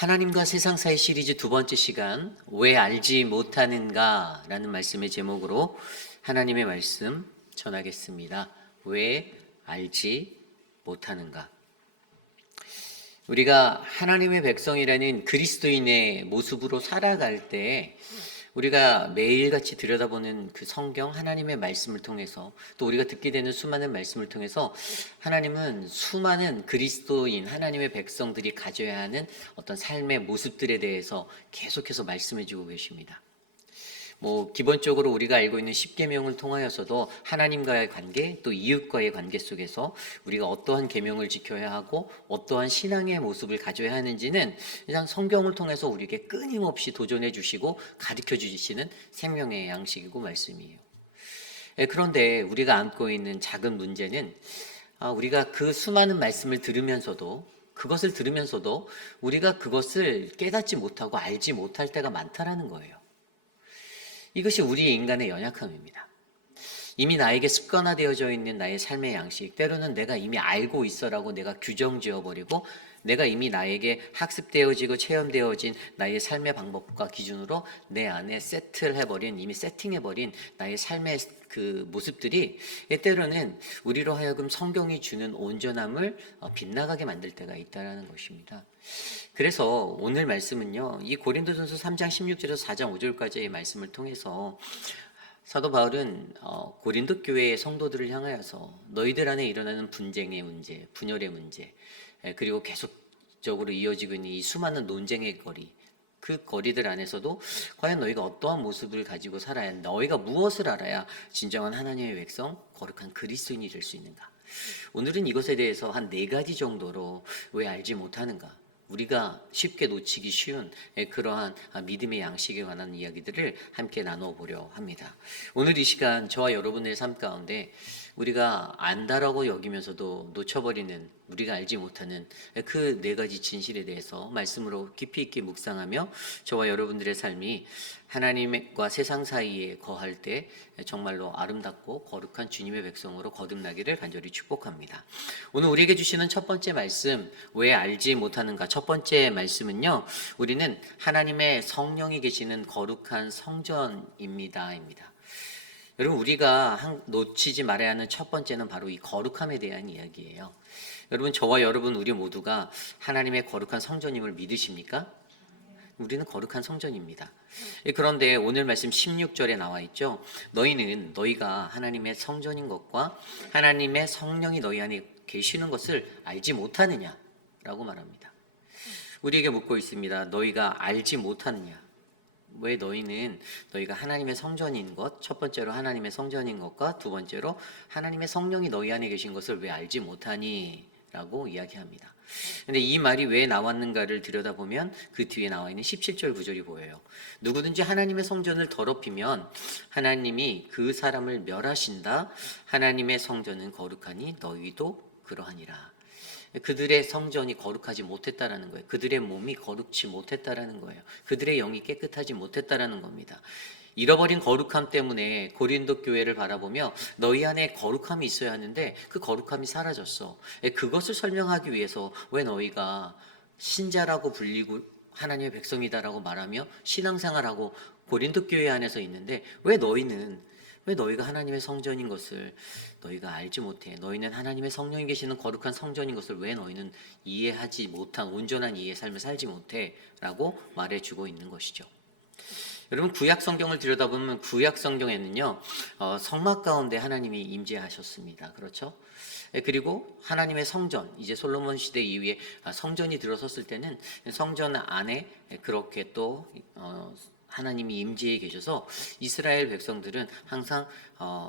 하나님과 세상 사이 시리즈 두 번째 시간, 왜 알지 못하는가? 라는 말씀의 제목으로 하나님의 말씀 전하겠습니다. 왜 알지 못하는가? 우리가 하나님의 백성이라는 그리스도인의 모습으로 살아갈 때 우리가 매일같이 들여다보는 그 성경 하나님의 말씀을 통해서 또 우리가 듣게 되는 수많은 말씀을 통해서 하나님은 수많은 그리스도인 하나님의 백성들이 가져야 하는 어떤 삶의 모습들에 대해서 계속해서 말씀해 주고 계십니다. 기본적으로 우리가 알고 있는 십계명을 통하여서도 하나님과의 관계 또 이웃과의 관계 속에서 우리가 어떠한 계명을 지켜야 하고 어떠한 신앙의 모습을 가져야 하는지는 그냥 성경을 통해서 우리에게 끊임없이 도전해 주시고 가르쳐 주시는 생명의 양식이고 말씀이에요. 그런데 우리가 안고 있는 작은 문제는 우리가 그 수많은 말씀을 그것을 들으면서도 우리가 그것을 깨닫지 못하고 알지 못할 때가 많다라는 거예요. 이것이 우리 인간의 연약함입니다. 이미 나에게 습관화되어져 있는 나의 삶의 양식, 때로는 내가 이미 알고 있어라고 내가 규정 지어버리고 내가 이미 나에게 학습되어지고 체험되어진 나의 삶의 방법과 기준으로 내 안에 이미 세팅해버린 나의 삶의 그 모습들이 때로는 우리로 하여금 성경이 주는 온전함을 빗나가게 만들 때가 있다는 것입니다. 그래서 오늘 말씀은요, 이 고린도전서 3장 16절에서 4장 5절까지의 말씀을 통해서 사도 바울은 고린도 교회의 성도들을 향하여서 너희들 안에 일어나는 분쟁의 문제, 분열의 문제, 그리고 계속적으로 이어지고 있는 이 수많은 논쟁의 거리, 그 거리들 안에서도 과연 너희가 어떠한 모습을 가지고 살아야, 너희가 무엇을 알아야 진정한 하나님의 백성, 거룩한 그리스도인이 될 수 있는가? 오늘은 이것에 대해서 한 4가지 정도로 왜 알지 못하는가? 우리가 쉽게 놓치기 쉬운 그러한 믿음의 양식에 관한 이야기들을 함께 나눠보려 합니다. 오늘 이 시간 저와 여러분의 삶 가운데 우리가 안다라고 여기면서도 놓쳐버리는, 우리가 알지 못하는 그 4가지 진실에 대해서 말씀으로 깊이 있게 묵상하며 저와 여러분들의 삶이 하나님과 세상 사이에 거할 때 정말로 아름답고 거룩한 주님의 백성으로 거듭나기를 간절히 축복합니다. 오늘 우리에게 주시는 첫 번째 말씀, 왜 알지 못하는가? 첫 번째 말씀은요, 우리는 하나님의 성령이 계시는 거룩한 성전입니다. 여러분, 우리가 놓치지 말아야 하는 첫 번째는 바로 이 거룩함에 대한 이야기예요. 여러분, 저와 여러분 우리 모두가 하나님의 거룩한 성전임을 믿으십니까? 우리는 거룩한 성전입니다. 그런데 오늘 말씀 16절에 나와 있죠. 너희가 하나님의 성전인 것과 하나님의 성령이 너희 안에 계시는 것을 알지 못하느냐라고 말합니다. 우리에게 묻고 있습니다. 너희가 알지 못하느냐? 왜 너희가 하나님의 성전인 것, 첫 번째로 하나님의 성전인 것과 두 번째로 하나님의 성령이 너희 안에 계신 것을 왜 알지 못하니? 라고 이야기합니다. 근데 이 말이 왜 나왔는가를 들여다보면 그 뒤에 나와 있는 17절 구절이 보여요. 누구든지 하나님의 성전을 더럽히면 하나님이 그 사람을 멸하신다. 하나님의 성전은 거룩하니 너희도 그러하니라. 그들의 성전이 거룩하지 못했다라는 거예요. 그들의 몸이 거룩치 못했다라는 거예요. 그들의 영이 깨끗하지 못했다라는 겁니다. 잃어버린 거룩함 때문에 고린도 교회를 바라보며 너희 안에 거룩함이 있어야 하는데 그 거룩함이 사라졌어. 그것을 설명하기 위해서 왜 너희가 신자라고 불리고 하나님의 백성이다라고 말하며 신앙생활하고 고린도 교회 안에서 있는데 왜 너희가 하나님의 성전인 것을 너희가 알지 못해? 너희는 하나님의 성령이 계시는 거룩한 성전인 것을 왜 너희는 이해하지 못한 온전한 이해의 삶을 살지 못해? 라고 말해주고 있는 것이죠. 여러분, 구약 성경을 들여다보면 구약 성경에는요, 성막 가운데 하나님이 임재하셨습니다. 그렇죠? 그리고 하나님의 성전, 이제 솔로몬 시대 이후에 성전이 들어섰을 때는 성전 안에 그렇게 또 하나님이 임재해 계셔서 이스라엘 백성들은 항상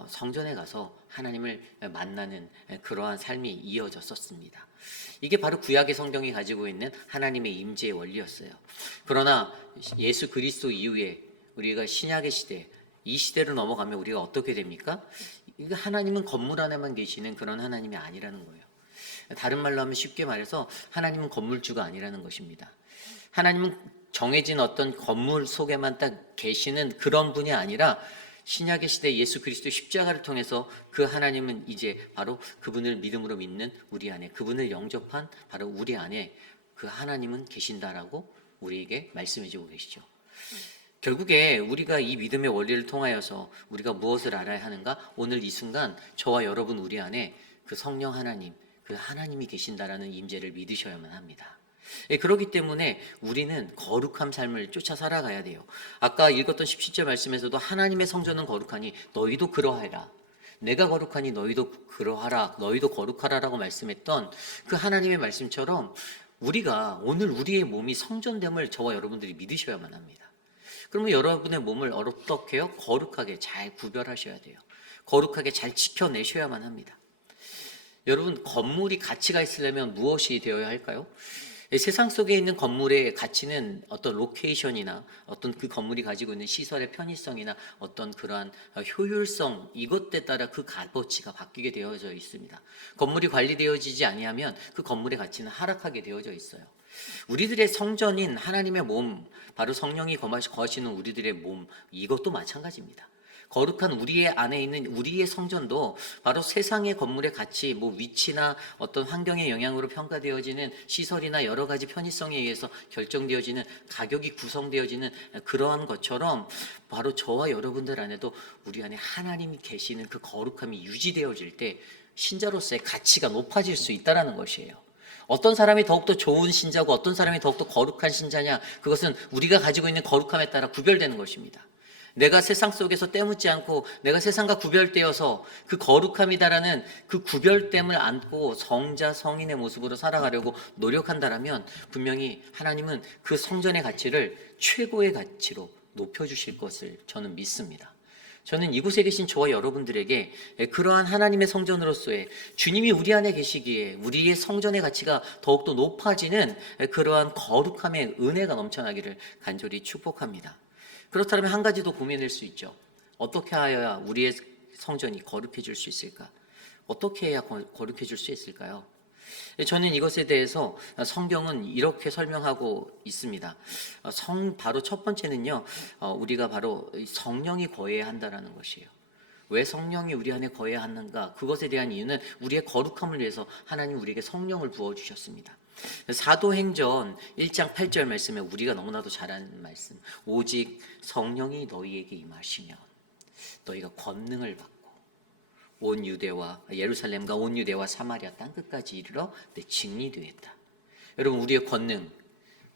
성전에 가서 하나님을 만나는 그러한 삶이 이어졌었습니다. 이게 바로 구약의 성경이 가지고 있는 하나님의 임재의 원리였어요. 그러나 예수 그리스도 이후에 우리가 신약의 시대, 이 시대로 넘어가면 우리가 어떻게 됩니까? 하나님은 건물 안에만 계시는 그런 하나님이 아니라는 거예요. 다른 말로 하면 쉽게 말해서 하나님은 건물주가 아니라는 것입니다. 하나님은 정해진 어떤 건물 속에만 딱 계시는 그런 분이 아니라 신약의 시대 예수 그리스도의 십자가를 통해서 그 하나님은 이제 바로 그분을 믿음으로 믿는 우리 안에, 그분을 영접한 바로 우리 안에 그 하나님은 계신다라고 우리에게 말씀해 주고 계시죠. 결국에 우리가 이 믿음의 원리를 통하여서 우리가 무엇을 알아야 하는가? 오늘 이 순간 저와 여러분 우리 안에 그 성령 하나님, 그 하나님이 계신다라는 임재를 믿으셔야만 합니다. 예, 그렇기 때문에 우리는 거룩한 삶을 쫓아 살아가야 돼요. 아까 읽었던 17절 말씀에서도 하나님의 성전은 거룩하니 너희도 그러하라. 내가 거룩하니 너희도 그러하라. 너희도 거룩하라라고 말씀했던 그 하나님의 말씀처럼 우리가 오늘 우리의 몸이 성전됨을 저와 여러분들이 믿으셔야만 합니다. 그러면 여러분의 몸을 어떻게 해요? 거룩하게 잘 구별하셔야 돼요. 거룩하게 잘 지켜내셔야만 합니다. 여러분, 건물이 가치가 있으려면 무엇이 되어야 할까요? 세상 속에 있는 건물의 가치는 어떤 로케이션이나 어떤 그 건물이 가지고 있는 시설의 편의성이나 어떤 그러한 효율성, 이것에 따라 그 값어치가 바뀌게 되어져 있습니다. 건물이 관리되어지지 아니하면 그 건물의 가치는 하락하게 되어져 있어요. 우리들의 성전인 하나님의 몸, 바로 성령이 거하시는 우리들의 몸, 이것도 마찬가지입니다. 거룩한 우리의 안에 있는 우리의 성전도 바로 세상의 건물의 가치, 위치나 어떤 환경의 영향으로 평가되어지는 시설이나 여러 가지 편의성에 의해서 결정되어지는 가격이 구성되어지는 그러한 것처럼 바로 저와 여러분들 안에도 우리 안에 하나님이 계시는 그 거룩함이 유지되어질 때 신자로서의 가치가 높아질 수 있다는 것이에요. 어떤 사람이 더욱더 좋은 신자고 어떤 사람이 더욱더 거룩한 신자냐, 그것은 우리가 가지고 있는 거룩함에 따라 구별되는 것입니다. 내가 세상 속에서 때묻지 않고 내가 세상과 구별되어서 그 거룩함이다라는 그 구별됨을 안고 성자 성인의 모습으로 살아가려고 노력한다라면 분명히 하나님은 그 성전의 가치를 최고의 가치로 높여주실 것을 저는 믿습니다. 저는 이곳에 계신 저와 여러분들에게 그러한 하나님의 성전으로서의 주님이 우리 안에 계시기에 우리의 성전의 가치가 더욱더 높아지는 그러한 거룩함의 은혜가 넘쳐나기를 간절히 축복합니다. 그렇다면 한 가지 더 고민할 수 있죠. 어떻게 하여야 우리의 성전이 거룩해질 수 있을까? 어떻게 해야 거룩해질 수 있을까요? 저는 이것에 대해서 성경은 이렇게 설명하고 있습니다. 바로 첫 번째는요, 우리가 바로 성령이 거해야 한다라는 것이에요. 왜 성령이 우리 안에 거해야 하는가? 그것에 대한 이유는 우리의 거룩함을 위해서 하나님 우리에게 성령을 부어주셨습니다. 사도행전 1장 8절 말씀에 우리가 너무나도 잘 아는 말씀, 오직 성령이 너희에게 임하시면 너희가 권능을 받고 온 유대와 예루살렘과 온 유대와 사마리아 땅 끝까지 이르러 내 증인이 되겠다. 여러분, 우리의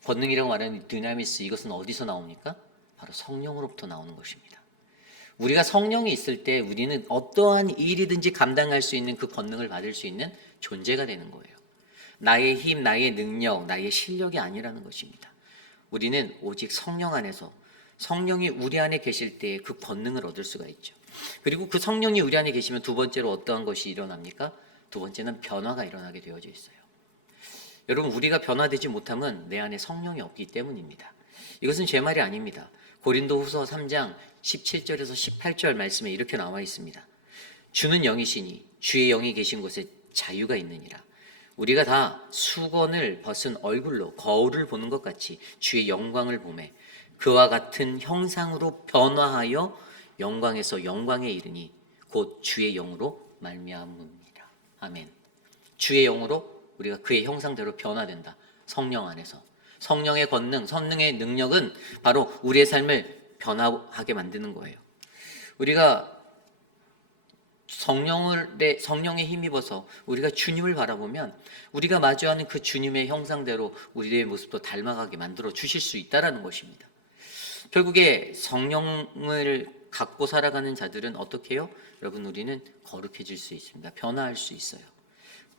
권능이라고 말하는 dynamis, 이것은 어디서 나옵니까? 바로 성령으로부터 나오는 것입니다. 우리가 성령이 있을 때 우리는 어떠한 일이든지 감당할 수 있는 그 권능을 받을 수 있는 존재가 되는 거예요. 나의 힘, 나의 능력, 나의 실력이 아니라는 것입니다. 우리는 오직 성령 안에서 성령이 우리 안에 계실 때 그 권능을 얻을 수가 있죠. 그리고 그 성령이 우리 안에 계시면 두 번째로 어떠한 것이 일어납니까? 두 번째는 변화가 일어나게 되어져 있어요. 여러분, 우리가 변화되지 못하면 내 안에 성령이 없기 때문입니다. 이것은 제 말이 아닙니다. 고린도후서 3장 17절에서 18절 말씀에 이렇게 나와 있습니다. 주는 영이시니 주의 영이 계신 곳에 자유가 있느니라. 우리가 다 수건을 벗은 얼굴로 거울을 보는 것 같이 주의 영광을 보매 그와 같은 형상으로 변화하여 영광에서 영광에 이르니 곧 주의 영으로 말미암음이라. 아멘. 주의 영으로 우리가 그의 형상대로 변화된다. 성령 안에서. 성령의 권능, 성령의 능력은 바로 우리의 삶을 변화하게 만드는 거예요. 우리가 성령에 힘입어서 우리가 주님을 바라보면 우리가 마주하는 그 주님의 형상대로 우리의 모습도 닮아가게 만들어 주실 수 있다는 것입니다. 결국에 성령을 갖고 살아가는 자들은 어떻게 해요? 여러분, 우리는 거룩해질 수 있습니다. 변화할 수 있어요.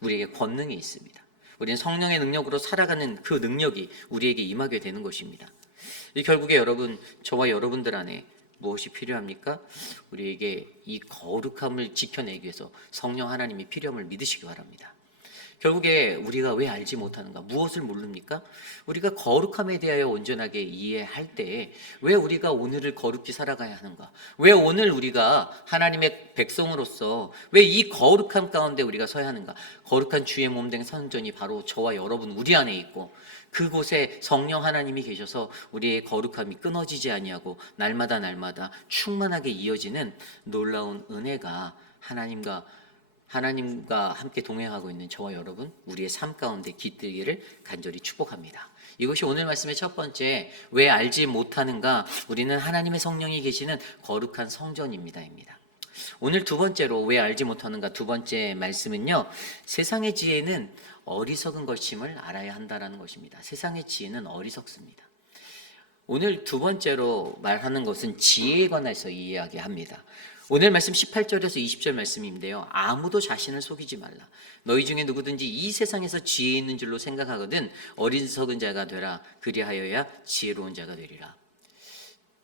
우리에게 권능이 있습니다. 우리는 성령의 능력으로 살아가는 그 능력이 우리에게 임하게 되는 것입니다. 결국에 여러분, 저와 여러분들 안에 무엇이 필요합니까? 우리에게 이 거룩함을 지켜내기 위해서 성령 하나님이 필요함을 믿으시기 바랍니다. 결국에 우리가 왜 알지 못하는가? 무엇을 모릅니까? 우리가 거룩함에 대하여 온전하게 이해할 때 왜 우리가 오늘을 거룩히 살아가야 하는가? 왜 오늘 우리가 하나님의 백성으로서 왜 이 거룩함 가운데 우리가 서야 하는가? 거룩한 주의 몸된 성전이 바로 저와 여러분 우리 안에 있고 그곳에 성령 하나님이 계셔서 우리의 거룩함이 끊어지지 아니하고 날마다 충만하게 이어지는 놀라운 은혜가 하나님과 하나님과 함께 동행하고 있는 저와 여러분, 우리의 삶 가운데 깃들기를 간절히 축복합니다. 이것이 오늘 말씀의 첫 번째, 왜 알지 못하는가? 우리는 하나님의 성령이 계시는 거룩한 성전입니다입니다. 오늘 두 번째로 왜 알지 못하는가? 두 번째 말씀은요, 세상의 지혜는 어리석은 것임을 알아야 한다라는 것입니다. 세상의 지혜는 어리석습니다. 오늘 두 번째로 말하는 것은 지혜에 관해서 이야기합니다. 오늘 말씀 18절에서 20절 말씀인데요. 아무도 자신을 속이지 말라. 너희 중에 누구든지 이 세상에서 지혜 있는 줄로 생각하거든 어리석은 자가 되라. 그리하여야 지혜로운 자가 되리라.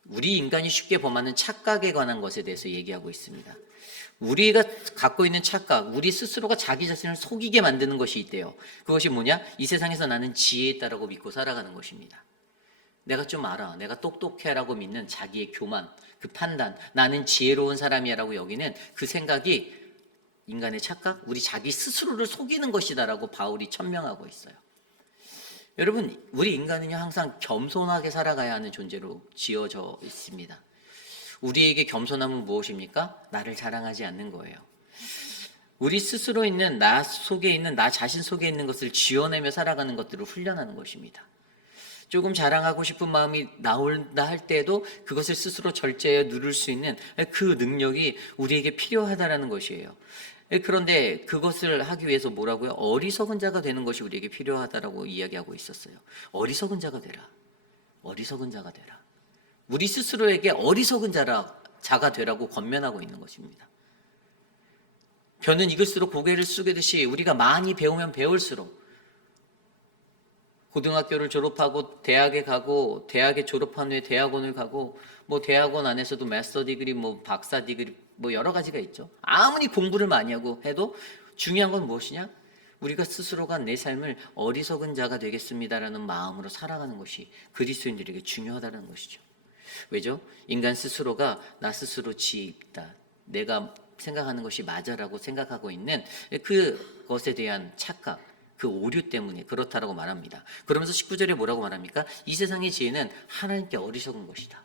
우리 인간이 쉽게 범하는 착각에 관한 것에 대해서 얘기하고 있습니다. 우리가 갖고 있는 착각, 우리 스스로가 자기 자신을 속이게 만드는 것이 있대요. 그것이 뭐냐? 이 세상에서 나는 지혜 있다라고 믿고 살아가는 것입니다. 내가 좀 알아, 내가 똑똑해라고 믿는 자기의 교만, 그 판단, 나는 지혜로운 사람이라고 여기는 그 생각이 인간의 착각, 우리 자기 스스로를 속이는 것이다라고 바울이 천명하고 있어요. 여러분, 우리 인간은요 항상 겸손하게 살아가야 하는 존재로 지어져 있습니다. 우리에게 겸손함은 무엇입니까? 나를 자랑하지 않는 거예요. 우리 스스로 있는 나 속에 있는 나 자신 속에 있는 것을 지어내며 살아가는 것들을 훈련하는 것입니다. 조금 자랑하고 싶은 마음이 나온다 할 때에도 그것을 스스로 절제해 누를 수 있는 그 능력이 우리에게 필요하다라는 것이에요. 그런데 그것을 하기 위해서 뭐라고요? 어리석은 자가 되는 것이 우리에게 필요하다라고 이야기하고 있었어요. 어리석은 자가 되라. 어리석은 자가 되라. 우리 스스로에게 어리석은 자가 되라고 권면하고 있는 것입니다. 벼는 익을수록 고개를 숙이듯이 우리가 많이 배우면 배울수록 고등학교를 졸업하고 대학에 가고 대학에 졸업한 후에 대학원을 가고 뭐 대학원 안에서도 마스터 디그리 뭐 박사 디그리 뭐 여러 가지가 있죠. 아무리 공부를 많이 하고 해도 중요한 건 무엇이냐? 우리가 스스로가 내 삶을 어리석은 자가 되겠습니다라는 마음으로 살아가는 것이 그리스도인들에게 중요하다는 것이죠. 왜죠? 인간 스스로가 나 스스로 지혜 있다. 내가 생각하는 것이 맞아라고 생각하고 있는 그것에 대한 착각, 그 오류 때문에 그렇다라고 말합니다. 그러면서 19절에 뭐라고 말합니까? 이 세상의 지혜는 하나님께 어리석은 것이다.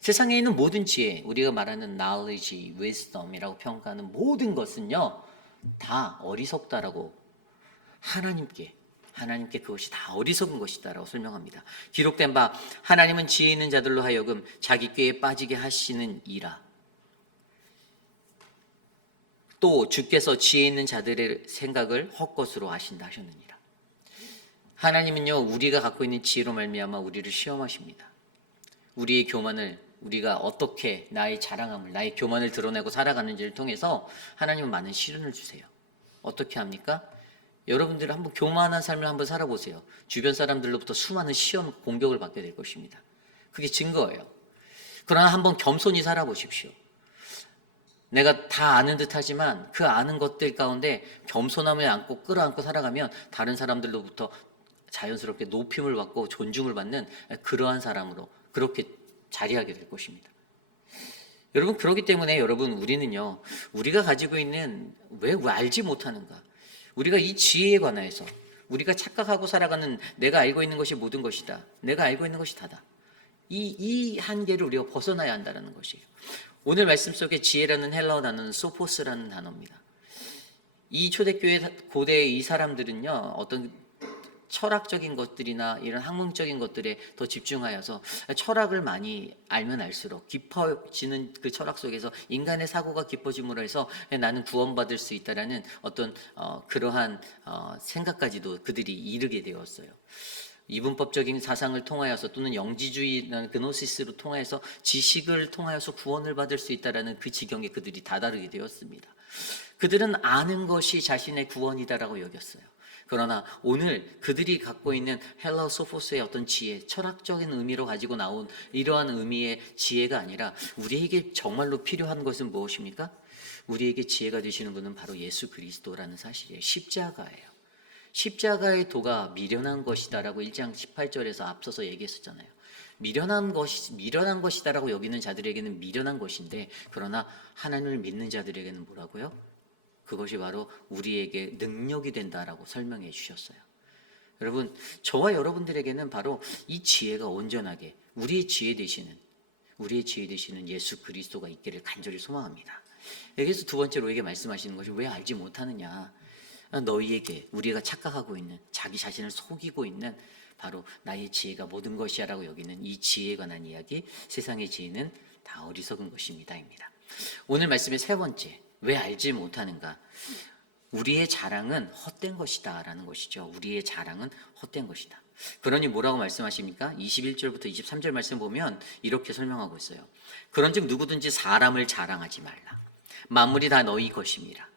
세상에 있는 모든 지혜, 우리가 말하는 knowledge, wisdom이라고 평가하는 모든 것은요 다 어리석다라고 하나님께 그것이 다 어리석은 것이다라고 설명합니다. 기록된 바 하나님은 지혜 있는 자들로 하여금 자기 꾀에 빠지게 하시는 이라. 또 주께서 지혜 있는 자들의 생각을 헛것으로 하신다 하셨느니라. 하나님은요 우리가 갖고 있는 지혜로 말미암아 우리를 시험하십니다. 우리의 교만을 우리가 어떻게 나의 자랑함을 나의 교만을 드러내고 살아가는지를 통해서 하나님은 많은 시련을 주세요. 어떻게 합니까? 여러분들 한번 교만한 삶을 한번 살아보세요. 주변 사람들로부터 수많은 시험 공격을 받게 될 것입니다. 그게 증거예요. 그러나 한번 겸손히 살아보십시오. 내가 다 아는 듯 하지만 그 아는 것들 가운데 겸손함을 안고 끌어안고 살아가면 다른 사람들로부터 자연스럽게 높임을 받고 존중을 받는 그러한 사람으로 그렇게 자리하게 될 것입니다. 여러분, 그렇기 때문에 여러분 우리는요 우리가 가지고 있는 왜 알지 못하는가, 우리가 이 지혜에 관해서 우리가 착각하고 살아가는 내가 알고 있는 것이 모든 것이다, 내가 알고 있는 것이 다다, 이 한계를 우리가 벗어나야 한다는 것이에요. 오늘 말씀 속에 지혜라는 헬라어 단어는 소포스라는 단어입니다. 이 초대교회 고대의 이 사람들은요 어떤 철학적인 것들이나 이런 학문적인 것들에 더 집중하여서 철학을 많이 알면 알수록 깊어지는 그 철학 속에서 인간의 사고가 깊어짐으로 해서 나는 구원받을 수 있다라는 어떤 그러한 생각까지도 그들이 이르게 되었어요. 이분법적인 사상을 통하여서 또는 영지주의라는 그노시스로 통하여서 지식을 통하여서 구원을 받을 수 있다라는 그 지경에 그들이 다다르게 되었습니다. 그들은 아는 것이 자신의 구원이다라고 여겼어요. 그러나 오늘 그들이 갖고 있는 헬라어 소포스의 어떤 지혜, 철학적인 의미로 가지고 나온 이러한 의미의 지혜가 아니라 우리에게 정말로 필요한 것은 무엇입니까? 우리에게 지혜가 되시는 분은 바로 예수 그리스도라는 사실이에요. 십자가예요. 십자가의 도가 미련한 것이다라고 1장 18절에서 앞서서 얘기했었잖아요. 미련한 것이다라고 여기는 자들에게는 미련한 것인데, 그러나 하나님을 믿는 자들에게는 뭐라고요? 그것이 바로 우리에게 능력이 된다라고 설명해 주셨어요. 여러분, 저와 여러분들에게는 바로 이 지혜가 온전하게 우리의 지혜 되시는, 우리의 지혜 되시는 예수 그리스도가 있기를 간절히 소망합니다. 여기서 두 번째로 우리에게 말씀하시는 것이 왜 알지 못하느냐. 너희에게 우리가 착각하고 있는 자기 자신을 속이고 있는 바로 나의 지혜가 모든 것이야 라고 여기는 이 지혜에 관한 이야기, 세상의 지혜는 다 어리석은 것입니다 입니다. 오늘 말씀의 세 번째, 왜 알지 못하는가. 우리의 자랑은 헛된 것이다 라는 것이죠. 우리의 자랑은 헛된 것이다. 그러니 뭐라고 말씀하십니까? 21절부터 23절 말씀 보면 이렇게 설명하고 있어요. 그런즉 누구든지 사람을 자랑하지 말라. 만물이 다 너희 것임이라.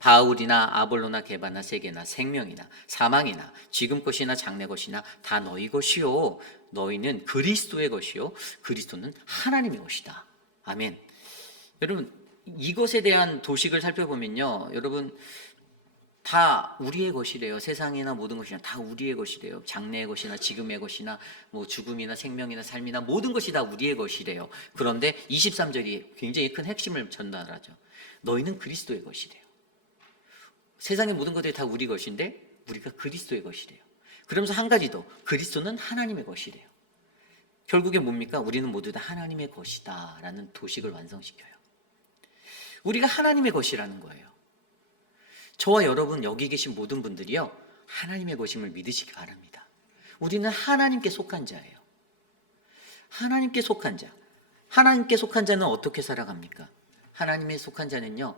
바울이나 아볼로나 게바나 세계나 생명이나 사망이나 지금 것이나 장래 것이나 다 너희 것이요 너희는 그리스도의 것이요 그리스도는 하나님의 것이다. 아멘. 여러분 이것에 대한 도식을 살펴보면요, 여러분 다 우리의 것이래요. 세상이나 모든 것이나 다 우리의 것이래요. 장래의 것이나 지금의 것이나 뭐 죽음이나 생명이나 삶이나 모든 것이 다 우리의 것이래요. 그런데 23절이 굉장히 큰 핵심을 전달하죠. 너희는 그리스도의 것이래요. 세상의 모든 것들이 다 우리 것인데 우리가 그리스도의 것이래요. 그러면서 한 가지 더, 그리스도는 하나님의 것이래요. 결국에 뭡니까? 우리는 모두 다 하나님의 것이다 라는 도식을 완성시켜요. 우리가 하나님의 것이라는 거예요. 저와 여러분 여기 계신 모든 분들이요, 하나님의 것임을 믿으시기 바랍니다. 우리는 하나님께 속한 자예요. 하나님께 속한 자. 하나님께 속한 자는 어떻게 살아갑니까? 하나님의 속한 자는요,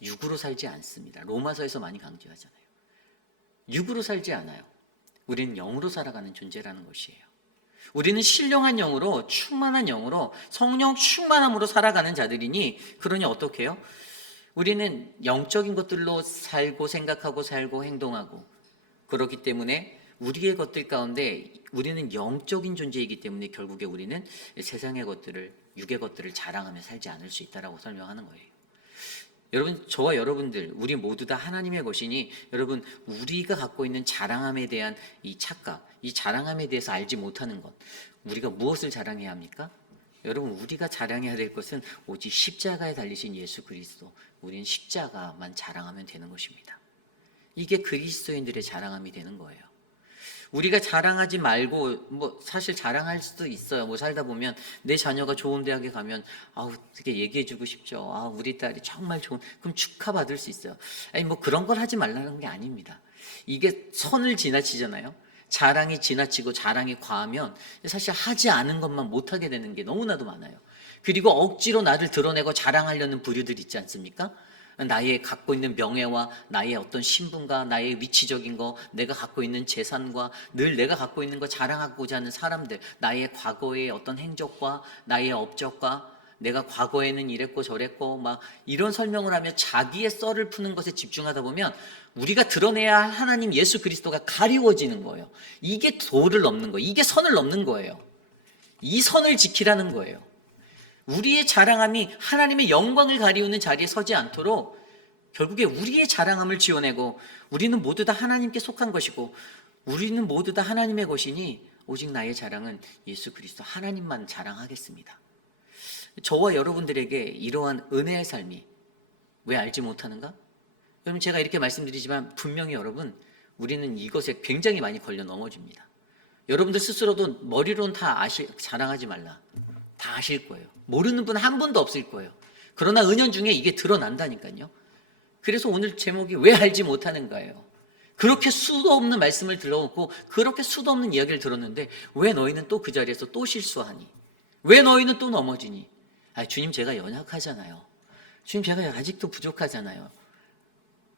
육으로 살지 않습니다. 로마서에서 많이 강조하잖아요. 육으로 살지 않아요. 우리는 영으로 살아가는 존재라는 것이에요. 우리는 신령한 영으로, 충만한 영으로, 성령 충만함으로 살아가는 자들이니, 그러니 어떻게 해요? 우리는 영적인 것들로 살고 생각하고 살고 행동하고, 그렇기 때문에 우리의 것들 가운데 우리는 영적인 존재이기 때문에 결국에 우리는 세상의 것들을, 육의 것들을 자랑하며 살지 않을 수 있다라고 설명하는 거예요. 여러분, 저와 여러분들 우리 모두 다 하나님의 것이니, 여러분 우리가 갖고 있는 자랑함에 대한 이 착각, 이 자랑함에 대해서 알지 못하는 것, 우리가 무엇을 자랑해야 합니까? 여러분 우리가 자랑해야 될 것은 오직 십자가에 달리신 예수 그리스도, 우리는 십자가만 자랑하면 되는 것입니다. 이게 그리스도인들의 자랑함이 되는 거예요. 우리가 자랑하지 말고, 뭐 사실 자랑할 수도 있어요. 뭐 살다 보면 내 자녀가 좋은 대학에 가면 아우 되게 얘기해주고 싶죠. 아 우리 딸이 정말 좋은, 그럼 축하받을 수 있어요. 아니 뭐 그런 걸 하지 말라는 게 아닙니다. 이게 선을 지나치잖아요. 자랑이 지나치고 자랑이 과하면 사실 하지 않은 것만 못하게 되는 게 너무나도 많아요. 그리고 억지로 나를 드러내고 자랑하려는 부류들 있지 않습니까? 나의 갖고 있는 명예와 나의 어떤 신분과 나의 위치적인 거, 내가 갖고 있는 재산과 늘 내가 갖고 있는 거 자랑하고자 하는 사람들, 나의 과거의 어떤 행적과 나의 업적과 내가 과거에는 이랬고 저랬고 막 이런 설명을 하며 자기의 썰을 푸는 것에 집중하다 보면 우리가 드러내야 할 하나님 예수 그리스도가 가리워지는 거예요. 이게 도를 넘는 거예요. 이게 선을 넘는 거예요. 이 선을 지키라는 거예요. 우리의 자랑함이 하나님의 영광을 가리우는 자리에 서지 않도록 결국에 우리의 자랑함을 지어내고, 우리는 모두 다 하나님께 속한 것이고 우리는 모두 다 하나님의 것이니 오직 나의 자랑은 예수 그리스도 하나님만 자랑하겠습니다. 저와 여러분들에게 이러한 은혜의 삶이 왜 알지 못하는가? 여러분 제가 이렇게 말씀드리지만 분명히 여러분 우리는 이것에 굉장히 많이 걸려 넘어집니다. 여러분들 스스로도 머리로는 다 자랑하지 말라. 다 아실 거예요. 모르는 분 한 분도 없을 거예요. 그러나 은연중에 이게 드러난다니까요. 그래서 오늘 제목이 왜 알지 못하는가예요. 그렇게 수도 없는 말씀을 들어놓고 그렇게 수도 없는 이야기를 들었는데 왜 너희는 또 그 자리에서 또 실수하니? 왜 너희는 또 넘어지니? 주님 제가 연약하잖아요. 주님 제가 아직도 부족하잖아요.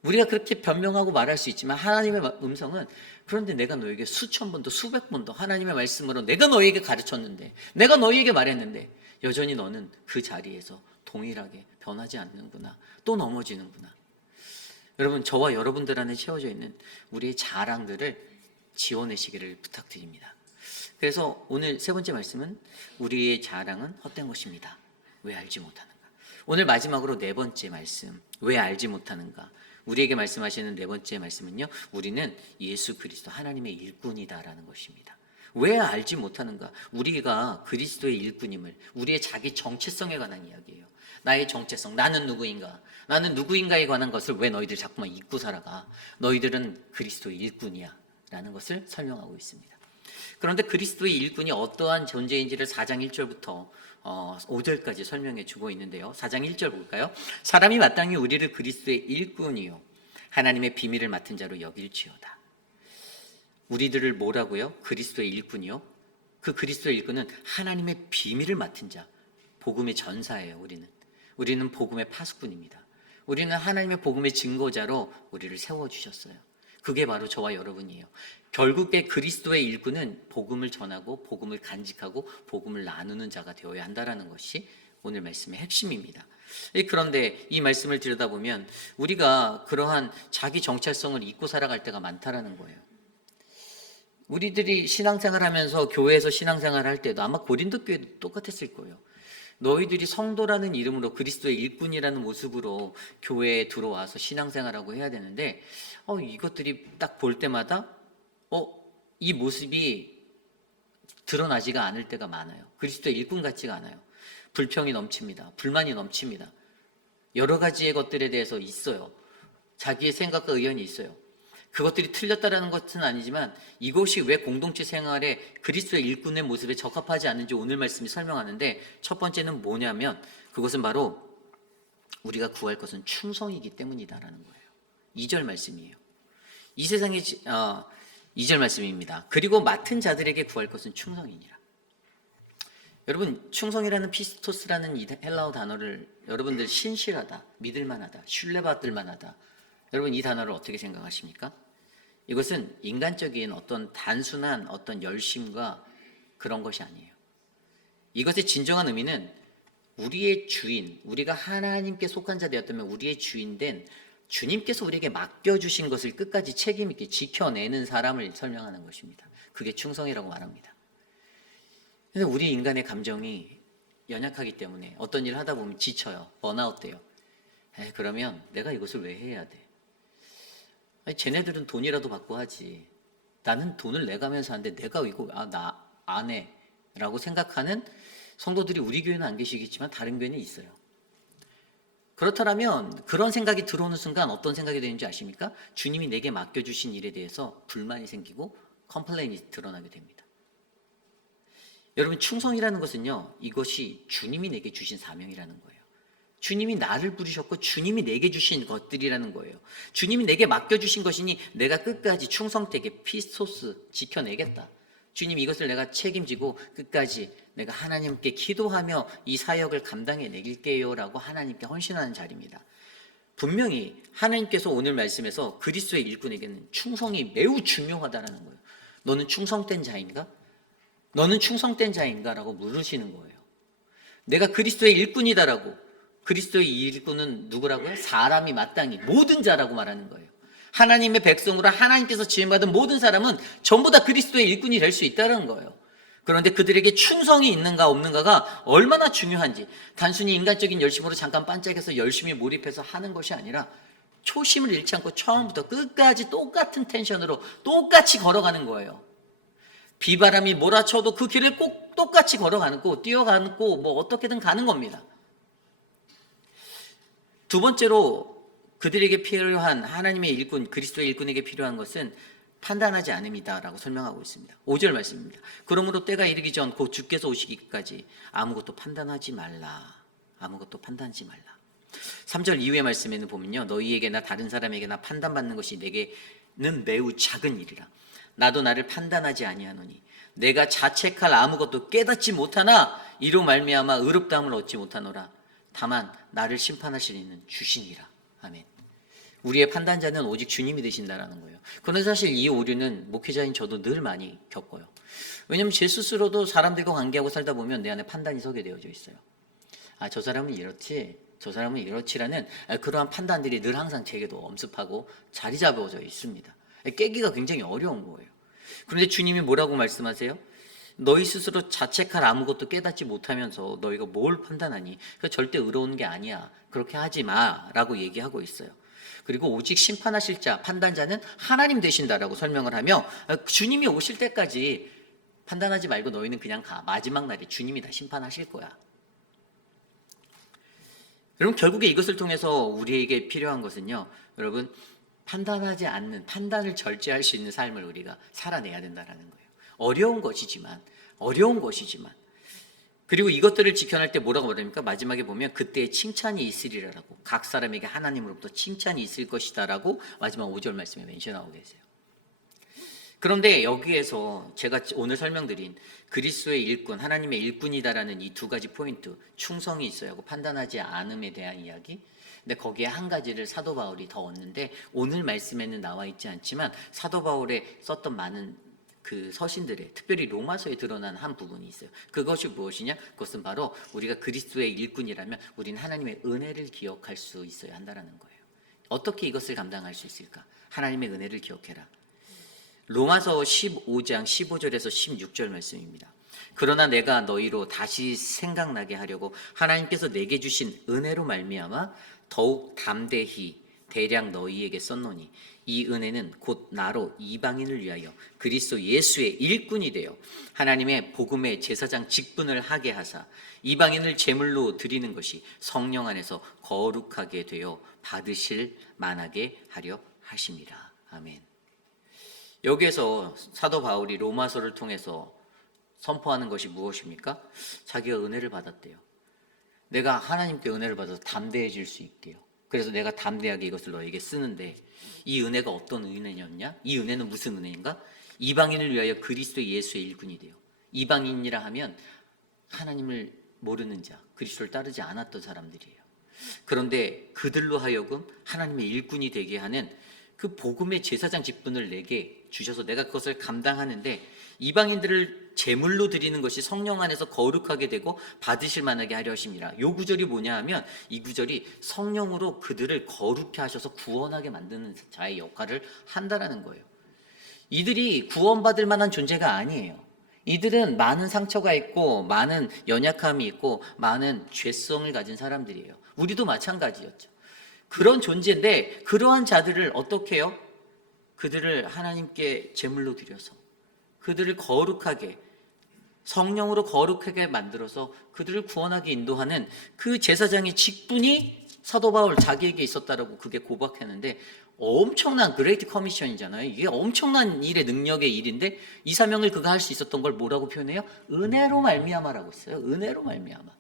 우리가 그렇게 변명하고 말할 수 있지만 하나님의 음성은, 그런데 내가 너에게 수천 번도 수백 번도 하나님의 말씀으로 내가 너에게 가르쳤는데, 내가 너에게 말했는데 여전히 너는 그 자리에서 동일하게 변하지 않는구나. 또 넘어지는구나. 여러분 저와 여러분들 안에 채워져 있는 우리의 자랑들을 지워내시기를 부탁드립니다. 그래서 오늘 세 번째 말씀은 우리의 자랑은 헛된 것입니다. 왜 알지 못하는가? 오늘 마지막으로 네 번째 말씀, 왜 알지 못하는가? 우리에게 말씀하시는 네 번째 말씀은요, 우리는 예수 그리스도 하나님의 일꾼이다라는 것입니다. 왜 알지 못하는가? 우리가 그리스도의 일꾼임을, 우리의 자기 정체성에 관한 이야기예요. 나의 정체성, 나는 누구인가? 나는 누구인가에 관한 것을 왜 너희들 자꾸만 잊고 살아가? 너희들은 그리스도의 일꾼이야 라는 것을 설명하고 있습니다. 그런데 그리스도의 일꾼이 어떠한 존재인지를 4장 1절부터 5절까지 설명해 주고 있는데요. 4장 1절 볼까요? 사람이 마땅히 우리를 그리스도의 일꾼이요 하나님의 비밀을 맡은 자로 여길지어다. 우리들을 뭐라고요? 그리스도의 일꾼이요. 그 그리스도의 일꾼은 하나님의 비밀을 맡은 자, 복음의 전사예요. 우리는 복음의 파수꾼입니다. 우리는 하나님의 복음의 증거자로 우리를 세워주셨어요. 그게 바로 저와 여러분이에요. 결국에 그리스도의 일꾼은 복음을 전하고 복음을 간직하고 복음을 나누는 자가 되어야 한다는 것이 오늘 말씀의 핵심입니다. 그런데 이 말씀을 들여다보면 우리가 그러한 자기 정체성을 잊고 살아갈 때가 많다라는 거예요. 우리들이 신앙생활 하면서 교회에서 신앙생활 할 때도 아마 고린도 교회도 똑같았을 거예요. 너희들이 성도라는 이름으로 그리스도의 일꾼이라는 모습으로 교회에 들어와서 신앙생활하고 해야 되는데 이것들이 딱 볼 때마다 이 모습이 드러나지가 않을 때가 많아요. 그리스도의 일꾼 같지가 않아요. 불평이 넘칩니다. 불만이 넘칩니다. 여러 가지의 것들에 대해서 있어요. 자기의 생각과 의견이 있어요. 그것들이 틀렸다라는 것은 아니지만 이것이 왜 공동체 생활에 그리스도의 일꾼의 모습에 적합하지 않는지 오늘 말씀이 설명하는데, 첫 번째는 뭐냐면 그것은 바로 우리가 구할 것은 충성이기 때문이다라는 거예요. 2절 말씀이에요. 이 세상의 2절 말씀입니다. 그리고 맡은 자들에게 구할 것은 충성이니라. 여러분, 충성이라는 피스토스라는 이 헬라어 단어를 여러분들 신실하다, 믿을만하다, 신뢰받을 만하다, 여러분 이 단어를 어떻게 생각하십니까? 이것은 인간적인 어떤 단순한 어떤 열심과 그런 것이 아니에요. 이것의 진정한 의미는 우리의 주인, 우리가 하나님께 속한 자 되었다면 우리의 주인된 주님께서 우리에게 맡겨주신 것을 끝까지 책임 있게 지켜내는 사람을 설명하는 것입니다. 그게 충성이라고 말합니다. 그런데 우리 인간의 감정이 연약하기 때문에 어떤 일을 하다 보면 지쳐요. 번아웃 돼요. 그러면 내가 이것을 왜 해야 돼? 쟤네들은 돈이라도 받고 하지. 나는 돈을 내가면서 하는데 내가 이거 나 안 해 라고 생각하는 성도들이 우리 교회는 안 계시겠지만 다른 교회는 있어요. 그렇다면 그런 생각이 들어오는 순간 어떤 생각이 되는지 아십니까? 주님이 내게 맡겨주신 일에 대해서 불만이 생기고 컴플레인이 드러나게 됩니다. 여러분, 충성이라는 것은요, 이것이 주님이 내게 주신 사명이라는 거예요. 주님이 나를 부르셨고 주님이 내게 주신 것들이라는 거예요. 주님이 내게 맡겨주신 것이니 내가 끝까지 충성되게 피스토스 지켜내겠다. 주님, 이것을 내가 책임지고 끝까지 내가 하나님께 기도하며 이 사역을 감당해내길게요 라고 하나님께 헌신하는 자리입니다. 분명히 하나님께서 오늘 말씀에서 그리스도의 일꾼에게는 충성이 매우 중요하다는 거예요. 너는 충성된 자인가? 너는 충성된 자인가? 라고 물으시는 거예요. 내가 그리스도의 일꾼이다라고. 그리스도의 일꾼은 누구라고요? 사람이 마땅히 모든 자라고 말하는 거예요. 하나님의 백성으로 하나님께서 지음받은 모든 사람은 전부 다 그리스도의 일꾼이 될 수 있다는 거예요. 그런데 그들에게 충성이 있는가 없는가가 얼마나 중요한지, 단순히 인간적인 열심으로 잠깐 반짝여서 열심히 몰입해서 하는 것이 아니라 초심을 잃지 않고 처음부터 끝까지 똑같은 텐션으로 똑같이 걸어가는 거예요. 비바람이 몰아쳐도 그 길을 꼭 똑같이 걸어가고 뛰어가고 뭐 어떻게든 가는 겁니다. 두 번째로 그들에게 필요한 하나님의 일꾼, 그리스도의 일꾼에게 필요한 것은 판단하지 않음이다라고 설명하고 있습니다. 5절 말씀입니다. 그러므로 때가 이르기 전 곧 주께서 오시기까지 아무것도 판단하지 말라. 아무것도 판단하지 말라. 3절 이후의 말씀에는 보면요, 너희에게나 다른 사람에게나 판단받는 것이 내게는 매우 작은 일이라. 나도 나를 판단하지 아니하노니 내가 자책할 아무것도 깨닫지 못하나 이로 말미암아 의롭다함을 얻지 못하노라. 다만 나를 심판하실 이는 주시니라. 아멘. 우리의 판단자는 오직 주님이 되신다라는 거예요. 그런데 사실 이 오류는 목회자인 저도 늘 많이 겪어요. 왜냐하면 제 스스로도 사람들과 관계하고 살다 보면 내 안에 판단이 서게 되어져 있어요. 저 사람은 이렇지, 저 사람은 이렇지라는 그러한 판단들이 늘 항상 제게도 엄습하고 자리 잡아져 있습니다. 깨기가 굉장히 어려운 거예요. 그런데 주님이 뭐라고 말씀하세요? 너희 스스로 자책할 아무것도 깨닫지 못하면서 너희가 뭘 판단하니? 절대 의로운 게 아니야. 그렇게 하지 마라고 얘기하고 있어요. 그리고 오직 심판하실 자, 판단자는 하나님 되신다라고 설명을 하며 주님이 오실 때까지 판단하지 말고 너희는 그냥 가. 마지막 날에 주님이 다 심판하실 거야. 여러분, 결국에 이것을 통해서 우리에게 필요한 것은요, 여러분, 판단하지 않는, 판단을 절제할 수 있는 삶을 우리가 살아내야 된다는 거예요. 어려운 것이지만 그리고 이것들을 지켜낼 때 뭐라고 말합니까? 마지막에 보면 그때에 칭찬이 있으리라라고, 각 사람에게 하나님으로부터 칭찬이 있을 것이다라고 마지막 5절 말씀에 멘션하고 계세요. 그런데 여기에서 제가 오늘 설명드린 그리스도의 일꾼, 하나님의 일꾼이다라는 이 두 가지 포인트, 충성이 있어야 하고 판단하지 않음에 대한 이야기, 근데 거기에 한 가지를 사도 바울이 더 얻는데 오늘 말씀에는 나와 있지 않지만 사도 바울의 썼던 많은 그 서신들에, 특별히 로마서에 드러난 한 부분이 있어요. 그것이 무엇이냐? 그것은 바로 우리가 그리스도의 일꾼이라면 우리는 하나님의 은혜를 기억할 수 있어야 한다는 거예요. 어떻게 이것을 감당할 수 있을까? 하나님의 은혜를 기억해라. 로마서 15장 15절에서 16절 말씀입니다. 그러나 내가 너희로 다시 생각나게 하려고 하나님께서 내게 주신 은혜로 말미암아 더욱 담대히 대량 너희에게 썼노니 이 은혜는 곧 나로 이방인을 위하여 그리스도 예수의 일꾼이 되어 하나님의 복음의 제사장 직분을 하게 하사 이방인을 제물로 드리는 것이 성령 안에서 거룩하게 되어 받으실 만하게 하려 하심이라. 아멘. 여기에서 사도 바울이 로마서를 통해서 선포하는 것이 무엇입니까? 자기가 은혜를 받았대요. 내가 하나님께 은혜를 받아서 담대해질 수 있게요. 그래서 내가 담대하게 이것을 너에게 쓰는데 이 은혜가 어떤 은혜였냐? 이 은혜는 무슨 은혜인가? 이방인을 위하여 그리스도 예수의 일꾼이 돼요. 이방인이라 하면 하나님을 모르는 자, 그리스도를 따르지 않았던 사람들이에요. 그런데 그들로 하여금 하나님의 일꾼이 되게 하는 그 복음의 제사장 직분을 내게 주셔서 내가 그것을 감당하는데 이방인들을 제물로 드리는 것이 성령 안에서 거룩하게 되고 받으실 만하게 하려 하심이라. 이 구절이 뭐냐 하면 이 구절이 성령으로 그들을 거룩해 하셔서 구원하게 만드는 자의 역할을 한다라는 거예요. 이들이 구원받을 만한 존재가 아니에요. 이들은 많은 상처가 있고 많은 연약함이 있고 많은 죄성을 가진 사람들이에요. 우리도 마찬가지였죠. 그런 존재인데 그러한 자들을 어떻게 해요? 그들을 하나님께 제물로 드려서 그들을 거룩하게 성령으로 거룩하게 만들어서 그들을 구원하게 인도하는 그 제사장의 직분이 사도 바울 자기에게 있었다라고 그게 고백했는데 엄청난 그레이트 커미션이잖아요. 이게 엄청난 일의 능력의 일인데 이 사명을 그가 할 수 있었던 걸 뭐라고 표현해요? 은혜로 말미암아라고 했어요. 은혜로 말미암아.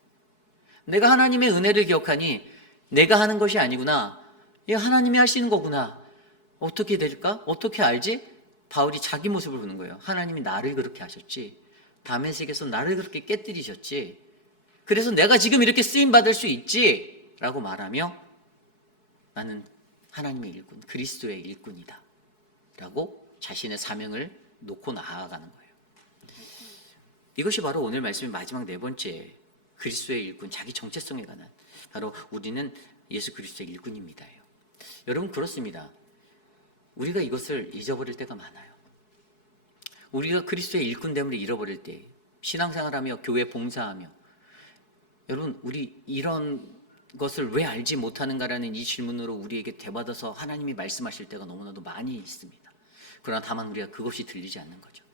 내가 하나님의 은혜를 기억하니 내가 하는 것이 아니구나. 이게 하나님이 하시는 거구나. 어떻게 될까? 어떻게 알지? 바울이 자기 모습을 보는 거예요. 하나님이 나를 그렇게 하셨지. 다메섹에서 나를 그렇게 깨뜨리셨지. 그래서 내가 지금 이렇게 쓰임받을 수 있지. 라고 말하며 나는 하나님의 일꾼, 그리스도의 일꾼이다. 라고 자신의 사명을 놓고 나아가는 거예요. 이것이 바로 오늘 말씀의 마지막 네 번째 그리스도의 일꾼, 자기 정체성에 관한 바로 우리는 예수 그리스도의 일꾼입니다예요. 여러분 그렇습니다. 우리가 이것을 잊어버릴 때가 많아요. 우리가 그리스도의 일꾼됨을 잃어버릴 때 신앙생활하며 교회 봉사하며 여러분 우리 이런 것을 왜 알지 못하는가라는 이 질문으로 우리에게 되받아서 하나님이 말씀하실 때가 너무나도 많이 있습니다. 그러나 다만 우리가 그것이 들리지 않는 거죠.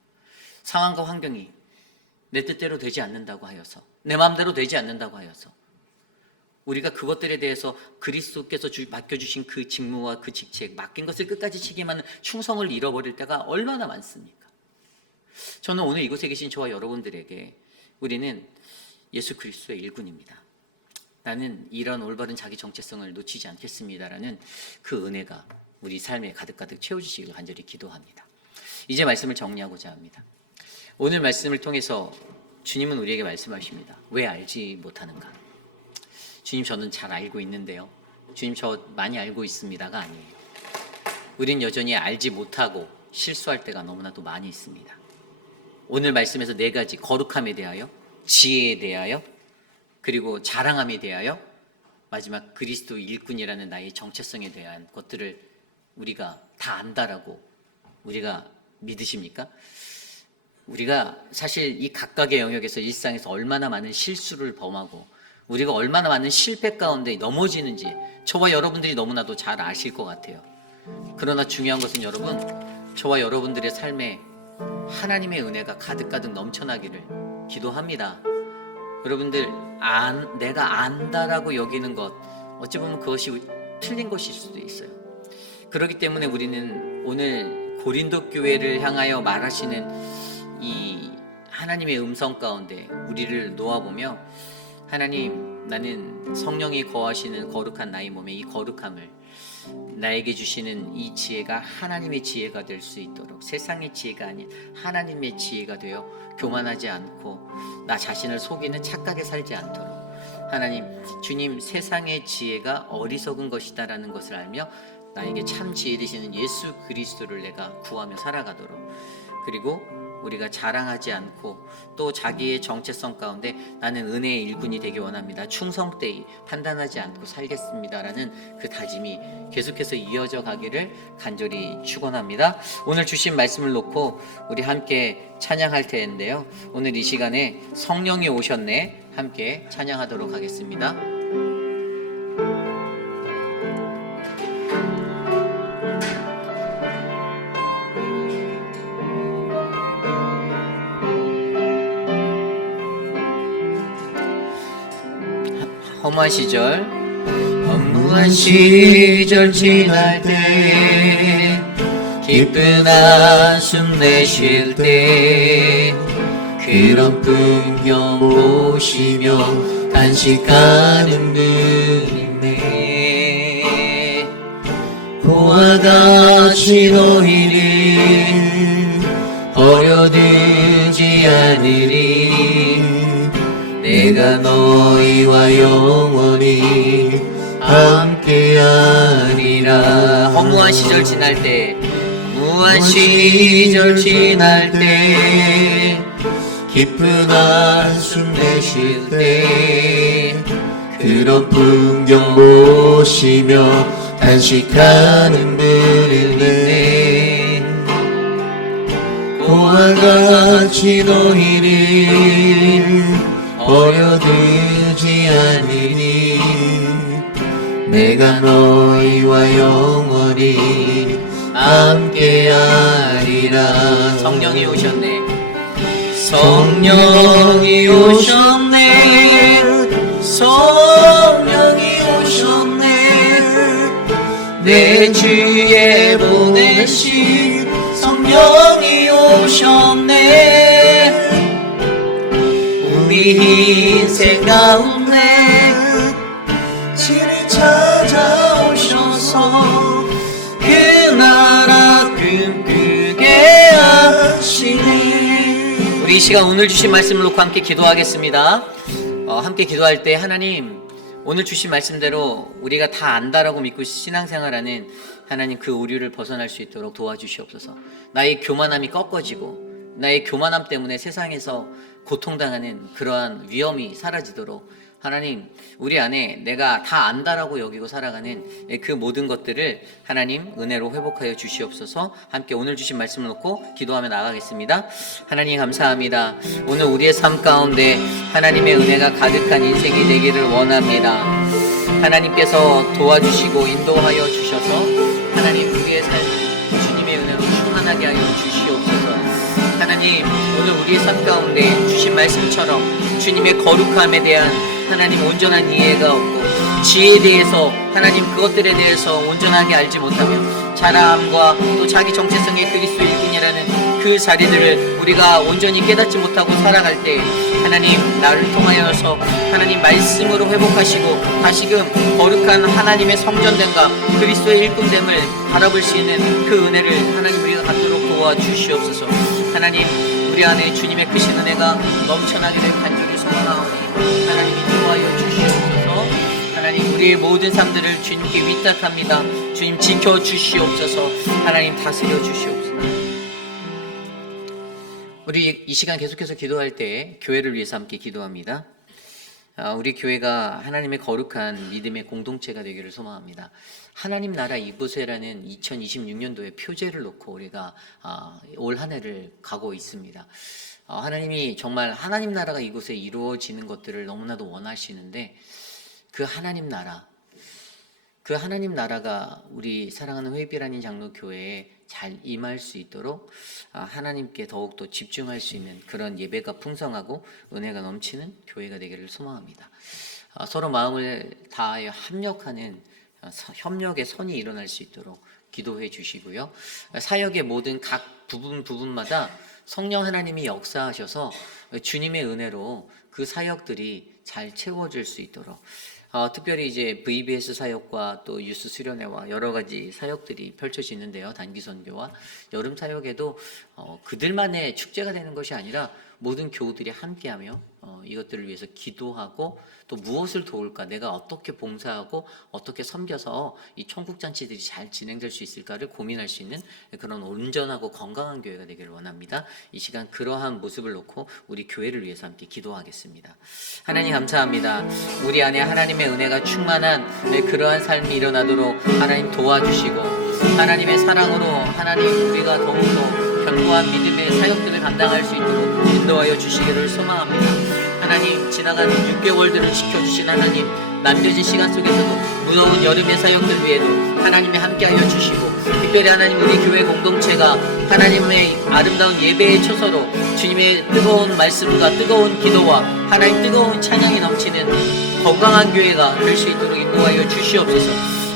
상황과 환경이 내 뜻대로 되지 않는다고 하여서 내 마음대로 되지 않는다고 하여서 우리가 그것들에 대해서 그리스도께서 맡겨주신 그 직무와 그 직책, 맡긴 것을 끝까지 책임하는 충성을 잃어버릴 때가 얼마나 많습니까? 저는 오늘 이곳에 계신 저와 여러분들에게 우리는 예수 그리스도의 일꾼입니다. 나는 이런 올바른 자기 정체성을 놓치지 않겠습니다라는 그 은혜가 우리 삶에 가득가득 채워주시길 간절히 기도합니다. 이제 말씀을 정리하고자 합니다. 오늘 말씀을 통해서 주님은 우리에게 말씀하십니다. 왜 알지 못하는가? 주님 저는 잘 알고 있는데요. 주님 저 많이 알고 있습니다가 아니에요. 우린 여전히 알지 못하고 실수할 때가 너무나도 많이 있습니다. 오늘 말씀에서 네 가지 거룩함에 대하여, 지혜에 대하여, 그리고 자랑함에 대하여, 마지막 그리스도 일꾼이라는 나의 정체성에 대한 것들을 우리가 다 안다라고 우리가 믿으십니까? 우리가 사실 이 각각의 영역에서 일상에서 얼마나 많은 실수를 범하고 우리가 얼마나 많은 실패 가운데 넘어지는지 저와 여러분들이 너무나도 잘 아실 것 같아요. 그러나 중요한 것은 여러분, 저와 여러분들의 삶에 하나님의 은혜가 가득가득 넘쳐나기를 기도합니다. 여러분들 내가 안다라고 여기는 것 어찌 보면 그것이 틀린 것일 수도 있어요. 그렇기 때문에 우리는 오늘 고린도 교회를 향하여 말하시는 이 하나님의 음성 가운데 우리를 놓아보며 하나님, 나는 성령이 거하시는 거룩한 나의 몸에 이 거룩함을 나에게 주시는 이 지혜가 하나님의 지혜가 될 수 있도록 세상의 지혜가 아닌 하나님의 지혜가 되어 교만하지 않고 나 자신을 속이는 착각에 살지 않도록 하나님, 주님 세상의 지혜가 어리석은 것이다라는 것을 알며 나에게 참 지혜 되시는 예수 그리스도를 내가 구하며 살아가도록, 그리고 우리가 자랑하지 않고 또 자기의 정체성 가운데 나는 은혜의 일꾼이 되기 원합니다, 충성되이 판단하지 않고 살겠습니다라는 그 다짐이 계속해서 이어져 가기를 간절히 축원합니다. 오늘 주신 말씀을 놓고 우리 함께 찬양할 텐데요, 오늘 이 시간에 성령이 오셨네 함께 찬양하도록 하겠습니다. 허무한 시절 지날 때 기쁜 한숨 내쉴 때 그런 풍경 보시며 단식하는 분이네. 고와 같이 너희를 버려두지 않으리. 내가 너희와 영원히 함께하리라. 허무한 시절 지날 때, 무한 시절 지날 때, 기쁜 한숨 내쉴 때, 그런 풍경 보시며 단식하는 분이네. 고와 같이 너희를 버려두지 않으니 내가 너희와 영원히 함께하리라. 성령이 오셨네. 성령이 오셨네. 성령이 오셨네. 내 주에 보내신 성령이 오셨네. 우리 인생 가운데 친히 찾아오셔서 그 나라 꿈꾸게 하시네. 우리 이 시간 오늘 주신 말씀을 놓고 함께 기도하겠습니다. 함께 기도할 때 하나님, 오늘 주신 말씀대로 우리가 다 안다라고 믿고 신앙생활하는 하나님, 그 오류를 벗어날 수 있도록 도와주시옵소서. 나의 교만함이 꺾어지고 나의 교만함 때문에 세상에서 고통당하는 그러한 위험이 사라지도록 하나님, 우리 안에 내가 다 안다라고 여기고 살아가는 그 모든 것들을 하나님 은혜로 회복하여 주시옵소서. 함께 오늘 주신 말씀을 놓고 기도하며 나가겠습니다. 하나님 감사합니다. 오늘 우리의 삶 가운데 하나님의 은혜가 가득한 인생이 되기를 원합니다. 하나님께서 도와주시고 인도하여 주셔서 하나님, 우리의 삶을 주님의 은혜로 충만하게 하여 주시옵소서. 하나님, 오늘 우리의 삶 가운데 주신 말씀처럼 주님의 거룩함에 대한 하나님 온전한 이해가 없고 지혜에 대해서 하나님 그것들에 대해서 온전하게 알지 못하며 자랑함과 또 자기 정체성의 그리스도 일꾼이라는 그 자리들을 우리가 온전히 깨닫지 못하고 살아갈 때 하나님, 나를 통하여서 하나님 말씀으로 회복하시고 다시금 거룩한 하나님의 성전됨과 그리스도의 일꾼됨을 바라볼 수 있는 그 은혜를 하나님 우리가 갖도록 도와주시옵소서. 하나님, 우리 안에 주님의 크신 은혜가 넘쳐나게 될 간절히 소망하오니 하나님 인도하여 주시옵소서. 하나님, 우리의 모든 삶들을 주님께 위탁합니다. 주님 지켜주시옵소서. 하나님 다스려 주시옵소서. 우리 이 시간 계속해서 기도할 때 교회를 위해서 함께 기도합니다. 우리 교회가 하나님의 거룩한 믿음의 공동체가 되기를 소망합니다. 하나님 나라 이곳에라는 2026년도의 표제를 놓고 우리가 올 한 해를 가고 있습니다. 하나님이 정말 하나님 나라가 이곳에 이루어지는 것들을 너무나도 원하시는데 그 하나님 나라가 우리 사랑하는 회비라는 장로교회에 잘 임할 수 있도록 하나님께 더욱더 집중할 수 있는 그런 예배가 풍성하고 은혜가 넘치는 교회가 되기를 소망합니다. 서로 마음을 다하여 합력하는 협력의 선이 일어날 수 있도록 기도해 주시고요. 사역의 모든 각 부분마다 성령 하나님이 역사하셔서 주님의 은혜로 그 사역들이 잘 채워질 수 있도록 특별히 이제 VBS 사역과 또 유스 수련회와 여러 가지 사역들이 펼쳐지는데요. 단기 선교와 여름 사역에도 그들만의 축제가 되는 것이 아니라 모든 교우들이 함께하며 이것들을 위해서 기도하고 또 무엇을 도울까, 내가 어떻게 봉사하고 어떻게 섬겨서 이 천국잔치들이 잘 진행될 수 있을까를 고민할 수 있는 그런 온전하고 건강한 교회가 되기를 원합니다. 이 시간 그러한 모습을 놓고 우리 교회를 위해서 함께 기도하겠습니다. 하나님 감사합니다. 우리 안에 하나님의 은혜가 충만한 그러한 삶이 일어나도록 하나님 도와주시고, 하나님의 사랑으로 하나님 우리가 더욱더 견고한 믿음의 사역들을 감당할 수 있도록 인도하여 주시기를 소망합니다. 하나님, 지나간 6개월들을 지켜주신 하나님, 남겨진 시간 속에서도 무더운 여름의 사역들 위에도 하나님이 함께하여 주시고, 특별히 하나님 우리 교회 공동체가 하나님의 아름다운 예배의 초서로 주님의 뜨거운 말씀과 뜨거운 기도와 하나님 뜨거운 찬양이 넘치는 건강한 교회가 될 수 있도록 인도하여 주시옵소서.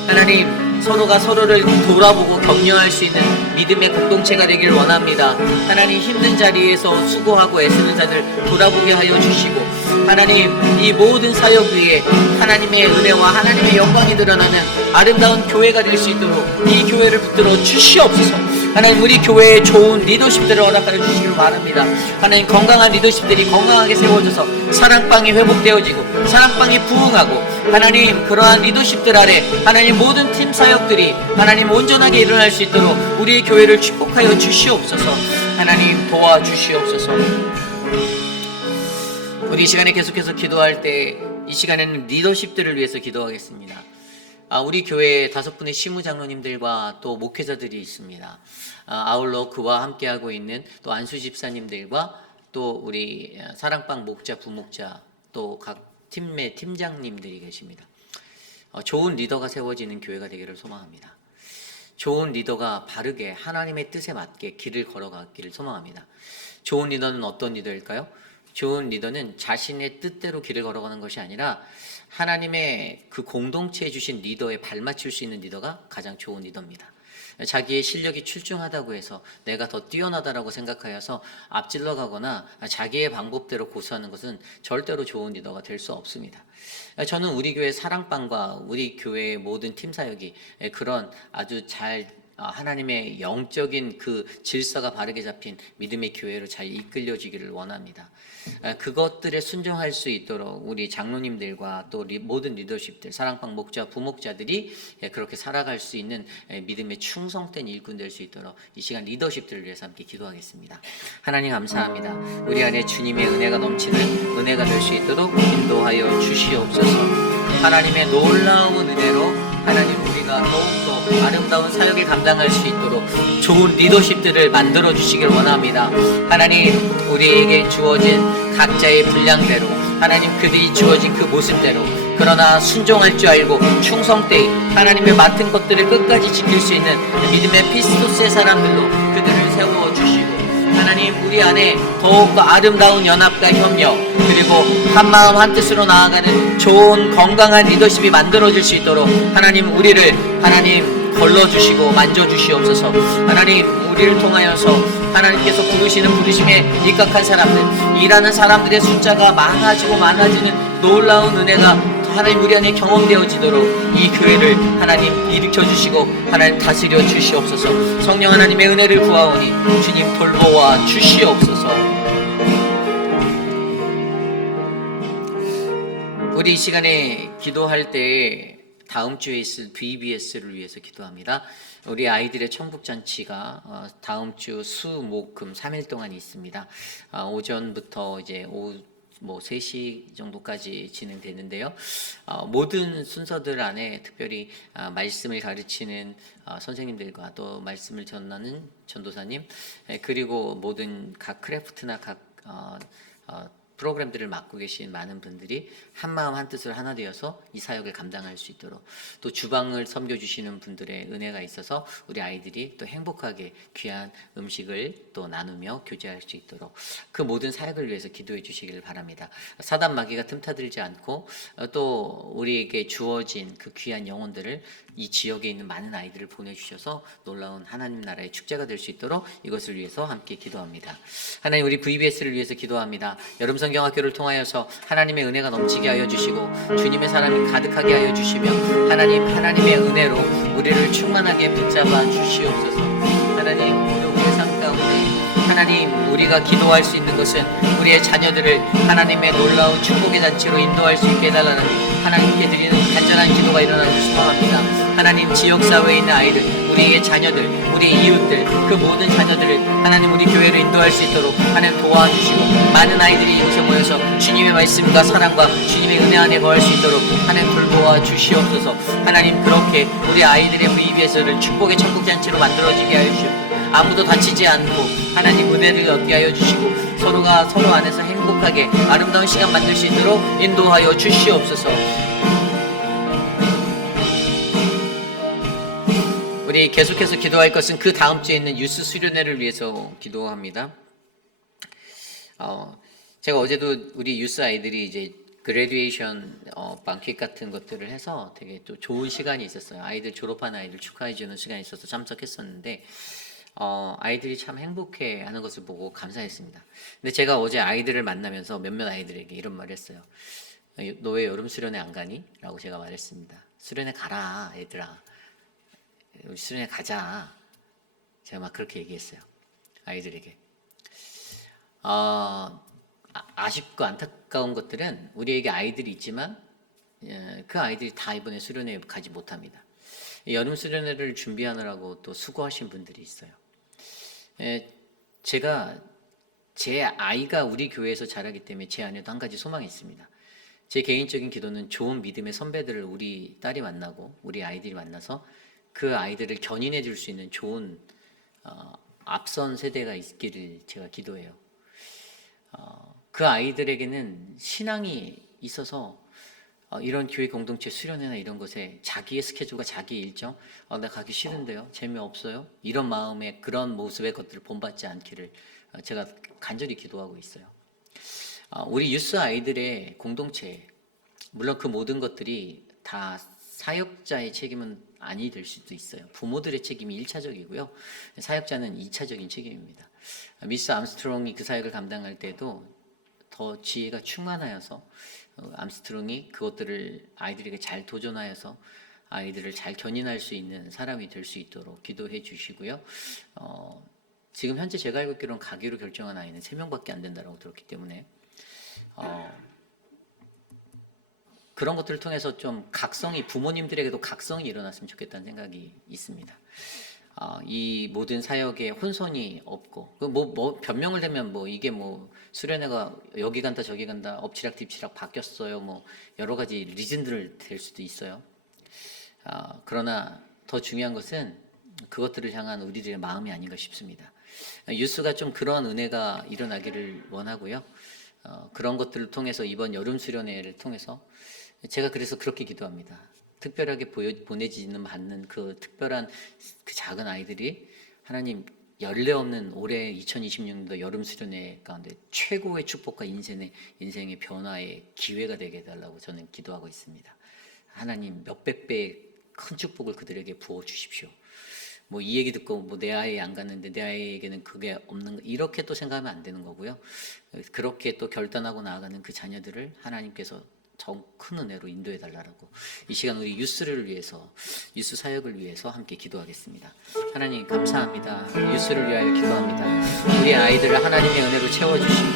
하나님, 서로가 서로를 돌아보고 격려할 수 있는 믿음의 공동체가 되길 원합니다. 하나님, 힘든 자리에서 수고하고 애쓰는 자들 돌아보게 하여 주시고, 하나님 이 모든 사역 위에 하나님의 은혜와 하나님의 영광이 드러나는 아름다운 교회가 될 수 있도록 이 교회를 붙들어 주시옵소서. 하나님, 우리 교회에 좋은 리더십들을 허락하여 주시길 바랍니다. 하나님, 건강한 리더십들이 건강하게 세워져서 사랑방이 회복되어지고 사랑방이 부흥하고, 하나님 그러한 리더십들 아래 하나님 모든 팀 사역들이 하나님 온전하게 일어날 수 있도록 우리 교회를 축복하여 주시옵소서. 하나님 도와주시옵소서. 우리 이 시간에 계속해서 기도할 때 이 시간에는 리더십들을 위해서 기도하겠습니다. 우리 교회에 5분의 시무장로님들과 또 목회자들이 있습니다. 아울러 그와 함께하고 있는 또 안수 집사님들과 또 우리 사랑방 목자, 부목자, 또 각 팀의 팀장님들이 계십니다. 좋은 리더가 세워지는 교회가 되기를 소망합니다. 좋은 리더가 바르게 하나님의 뜻에 맞게 길을 걸어가기를 소망합니다. 좋은 리더는 어떤 리더일까요? 좋은 리더는 자신의 뜻대로 길을 걸어가는 것이 아니라 하나님의 그 공동체에 주신 리더에 발맞출 수 있는 리더가 가장 좋은 리더입니다. 자기의 실력이 출중하다고 해서 내가 더 뛰어나다라고 생각하여서 앞질러 가거나 자기의 방법대로 고수하는 것은 절대로 좋은 리더가 될 수 없습니다. 저는 우리 교회 사랑방과 우리 교회의 모든 팀 사역이 그런 아주 잘 하나님의 영적인 그 질서가 바르게 잡힌 믿음의 교회로 잘 이끌려지기를 원합니다. 그것들에 순종할 수 있도록 우리 장로님들과 또 모든 리더십들, 사랑방 목자, 부목자들이 그렇게 살아갈 수 있는 믿음의 충성된 일꾼 될 수 있도록 이 시간 리더십들을 위해서 함께 기도하겠습니다. 하나님 감사합니다. 우리 안에 주님의 은혜가 넘치는 은혜가 될 수 있도록 인도하여 주시옵소서. 하나님의 놀라운 은혜로 하나님 우리가 더욱더 아름다운 사역을 감당할 수 있도록 좋은 리더십들을 만들어 주시길 원합니다. 하나님, 우리에게 주어진 각자의 분량대로 하나님 그들이 주어진 그 모습대로, 그러나 순종할 줄 알고 충성되이 하나님의 맡은 것들을 끝까지 지킬 수 있는 믿음의 피스토스의 사람들로 그들을 세워 주시고, 하나님 우리 안에 더욱더 아름다운 연합과 협력, 그리고 한마음 한뜻으로 나아가는 좋은 건강한 리더십이 만들어질 수 있도록 하나님 우리를 하나님 걸러주시고 만져주시옵소서. 하나님 우리를 통하여서 하나님께서 부르시는 부르심에 입각한 사람들, 일하는 사람들의 숫자가 많아지는 놀라운 은혜가 하나님 우리 안에 경험되어지도록 이 교회를 하나님 일으켜주시고 하나님 다스려 주시옵소서. 성령 하나님의 은혜를 구하오니 주님 돌보아 주시옵소서. 우리 이 시간에 기도할 때 다음 주에 있을 VBS를 위해서 기도합니다. 우리 아이들의 천국잔치가 다음 주 수, 목, 금 3일 동안 있습니다. 오전부터 이제 오후 3시 정도까지 진행되는데요. 모든 순서들 안에 특별히 말씀을 가르치는 선생님들과 또 말씀을 전하는 전도사님, 그리고 모든 각 크래프트나 각 프로그램들을 맡고 계신 많은 분들이 한마음 한뜻으로 하나 되어서 이 사역을 감당할 수 있도록, 또 주방을 섬겨주시는 분들의 은혜가 있어서 우리 아이들이 또 행복하게 귀한 음식을 또 나누며 교제할 수 있도록 그 모든 사역을 위해서 기도해 주시기를 바랍니다. 사단 마귀가 틈타들지 않고 또 우리에게 주어진 그 귀한 영혼들을 이 지역에 있는 많은 아이들을 보내주셔서 놀라운 하나님 나라의 축제가 될 수 있도록 이것을 위해서 함께 기도합니다. 하나님, 우리 VBS를 위해서 기도합니다. 여름 성경학교를 통하여서 하나님의 은혜가 넘치게 하여 주시고 주님의 사랑이 가득하게 하여 주시며 하나님의 은혜로 우리를 충만하게 붙잡아 주시옵소서. 하나님, 오늘 우리의 삶 가운데 하나님, 우리가 기도할 수 있는 것은 우리의 자녀들을 하나님의 놀라운 축복의 잔치로 인도할 수 있게 해달라는 하나님께 드리는 간절한 기도가 일어나기 소망합니다. 하나님, 지역사회에 있는 아이들, 우리의 자녀들, 우리의 이웃들, 그 모든 자녀들을 하나님 우리 교회로 인도할 수 있도록 하나님 도와주시고 많은 아이들이 이곳에 모여서 주님의 말씀과 사랑과 주님의 은혜 안에 거할 수 있도록 하나님 돌보아 주시옵소서. 하나님, 그렇게 우리 아이들의 VBS를 축복의 천국잔치로 만들어지게 하여 주시옵소서. 아무도 다치지 않고 하나님 은혜를 얻게 하여 주시고 서로가 서로 안에서 행복하게 아름다운 시간 만들 수 있도록 인도하여 주시옵소서. 우리 계속해서 기도할 것은 그 다음 주에 있는 유스 수련회를 위해서 기도합니다. 제가 어제도 우리 유스 아이들이 이제 그래듀에이션 방킷 같은 것들을 해서 되게 또 좋은 시간이 있었어요. 아이들 졸업한 아이들 축하해 주는 시간이 있어서 참석했었는데 아이들이 참 행복해하는 것을 보고 감사했습니다. 근데 제가 어제 아이들을 만나면서 몇몇 아이들에게 이런 말을 했어요. 너 왜 여름 수련회 안 가니? 라고 제가 말했습니다. 수련회 가라 얘들아. 우리 수련회 가자. 제가 막 그렇게 얘기했어요. 아이들에게. 아쉽고 안타까운 것들은 우리에게 아이들이 있지만 그 아이들이 다 이번에 수련회에 가지 못합니다. 여름 수련회를 준비하느라고 또 수고하신 분들이 있어요. 제가 제 아이가 우리 교회에서 자라기 때문에 제 안에도 한 가지 소망이 있습니다. 제 개인적인 기도는 좋은 믿음의 선배들을 우리 딸이 만나고 우리 아이들이 만나서 그 아이들을 견인해 줄 수 있는 좋은 앞선 세대가 있기를 제가 기도해요. 그 아이들에게는 신앙이 있어서 이런 교회 공동체 수련회나 이런 것에 자기의 스케줄과 자기의 일정, 나 가기 싫은데요, 재미없어요, 이런 마음의 그런 모습의 것들을 본받지 않기를 제가 간절히 기도하고 있어요. 우리 유스 아이들의 공동체, 물론 그 모든 것들이 다 사역자의 책임은 아니 될 수도 있어요. 부모들의 책임이 1차적이고요. 사역자는 2차적인 책임입니다. 미스 암스트롱이 그 사역을 감당할 때도 더 지혜가 충만하여서 암스트롱이 그것들을 아이들에게 잘 도전하여서 아이들을 잘 견인할 수 있는 사람이 될 수 있도록 기도해 주시고요. 지금 현재 제가 알고 있기로는 가기로 결정한 아이는 3명밖에 안 된다고 들었기 때문에 그런 것들을 통해서 좀 각성이, 부모님들에게도 각성이 일어났으면 좋겠다는 생각이 있습니다. 이 모든 사역에 혼선이 없고, 변명을 대면 이게 수련회가 여기 간다 저기 간다 엎치락 뒤치락 바뀌었어요, 여러 가지 리즌들 될 수도 있어요. 그러나 더 중요한 것은 그것들을 향한 우리들의 마음이 아닌가 싶습니다. 유스가 좀 그런 은혜가 일어나기를 원하고요. 그런 것들을 통해서 이번 여름 수련회를 통해서 제가 그래서 그렇게 기도합니다. 특별하게 보내지는 않는 그 특별한 그 작은 아이들이 하나님 연례 없는 올해 2026년도 여름 수련회 가운데 최고의 축복과 인생의 변화의 기회가 되게 해달라고 저는 기도하고 있습니다. 하나님 몇백 배의 큰 축복을 그들에게 부어 주십시오. 이 얘기 듣고 내 아이 안 갔는데 내 아이에게는 그게 없는 거, 이렇게 또 생각하면 안 되는 거고요. 그렇게 또 결단하고 나아가는 그 자녀들을 하나님께서 더 큰 은혜로 인도해 달라고 이 시간 우리 유스를 위해서, 유스 사역을 위해서 함께 기도하겠습니다. 하나님 감사합니다. 유스를 위하여 기도합니다. 우리 아이들을 하나님의 은혜로 채워주시고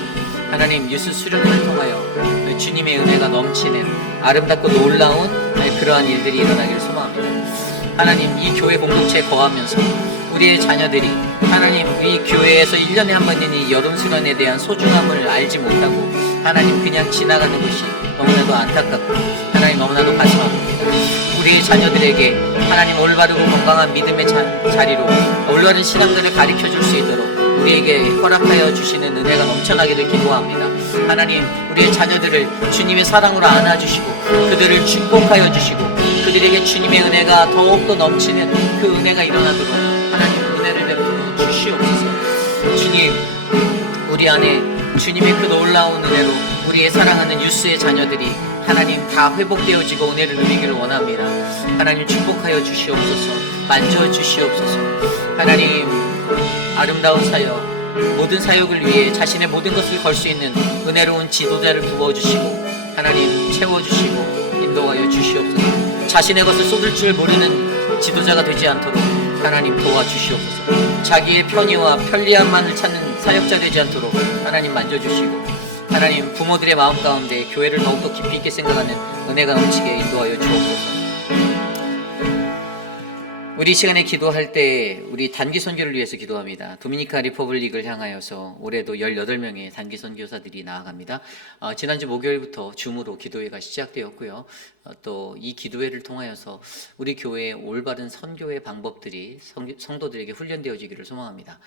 하나님 유스 수련회를 통하여 주님의 은혜가 넘치는 아름답고 놀라운 그러한 일들이 일어나기를 소망합니다. 하나님 이 교회 공동체에 거하면서 우리의 자녀들이 하나님 이 교회에서 1년에 한 번 있는 이 여름 수련에 대한 소중함을 알지 못하고 하나님 그냥 지나가는 것이 너무나도 안타깝고 하나님 너무나도 가슴 아픕니다. 우리의 자녀들에게 하나님 올바르고 건강한 믿음의 자리로 올바른 신앙들을 가르쳐 줄 수 있도록 우리에게 허락하여 주시는 은혜가 넘쳐나기를 기도합니다. 하나님, 우리의 자녀들을 주님의 사랑으로 안아주시고 그들을 축복하여 주시고 그들에게 주님의 은혜가 더욱더 넘치는 그 은혜가 일어나도록 하나님 은혜를 베풀어 주시옵소서. 주님, 우리 안에 주님의 그 놀라운 은혜로 우리의 사랑하는 유스의 자녀들이 하나님 다 회복되어지고 은혜를 누리기를 원합니다. 하나님 축복하여 주시옵소서. 만져주시옵소서. 하나님, 아름다운 사역, 모든 사역을 위해 자신의 모든 것을 걸 수 있는 은혜로운 지도자를 부어주시고 하나님 채워주시고 인도하여 주시옵소서. 자신의 것을 쏟을 줄 모르는 지도자가 되지 않도록 하나님 도와주시옵소서. 자기의 편의와 편리함만을 찾는 사역자 되지 않도록 하나님 만져주시고 하나님, 부모들의 마음 가운데 교회를 더욱더 깊이 있게 생각하는 은혜가 넘치게 인도하여 주옵소서. 우리 시간에 기도할 때 우리 단기 선교를 위해서 기도합니다. 도미니카 리퍼블릭을 향하여서 올해도 18명의 단기 선교사들이 나아갑니다. 지난주 목요일부터 줌으로 기도회가 시작되었고요. 또 이 기도회를 통하여서 우리 교회의 올바른 선교의 방법들이 성도들에게 훈련되어지기를 소망합니다.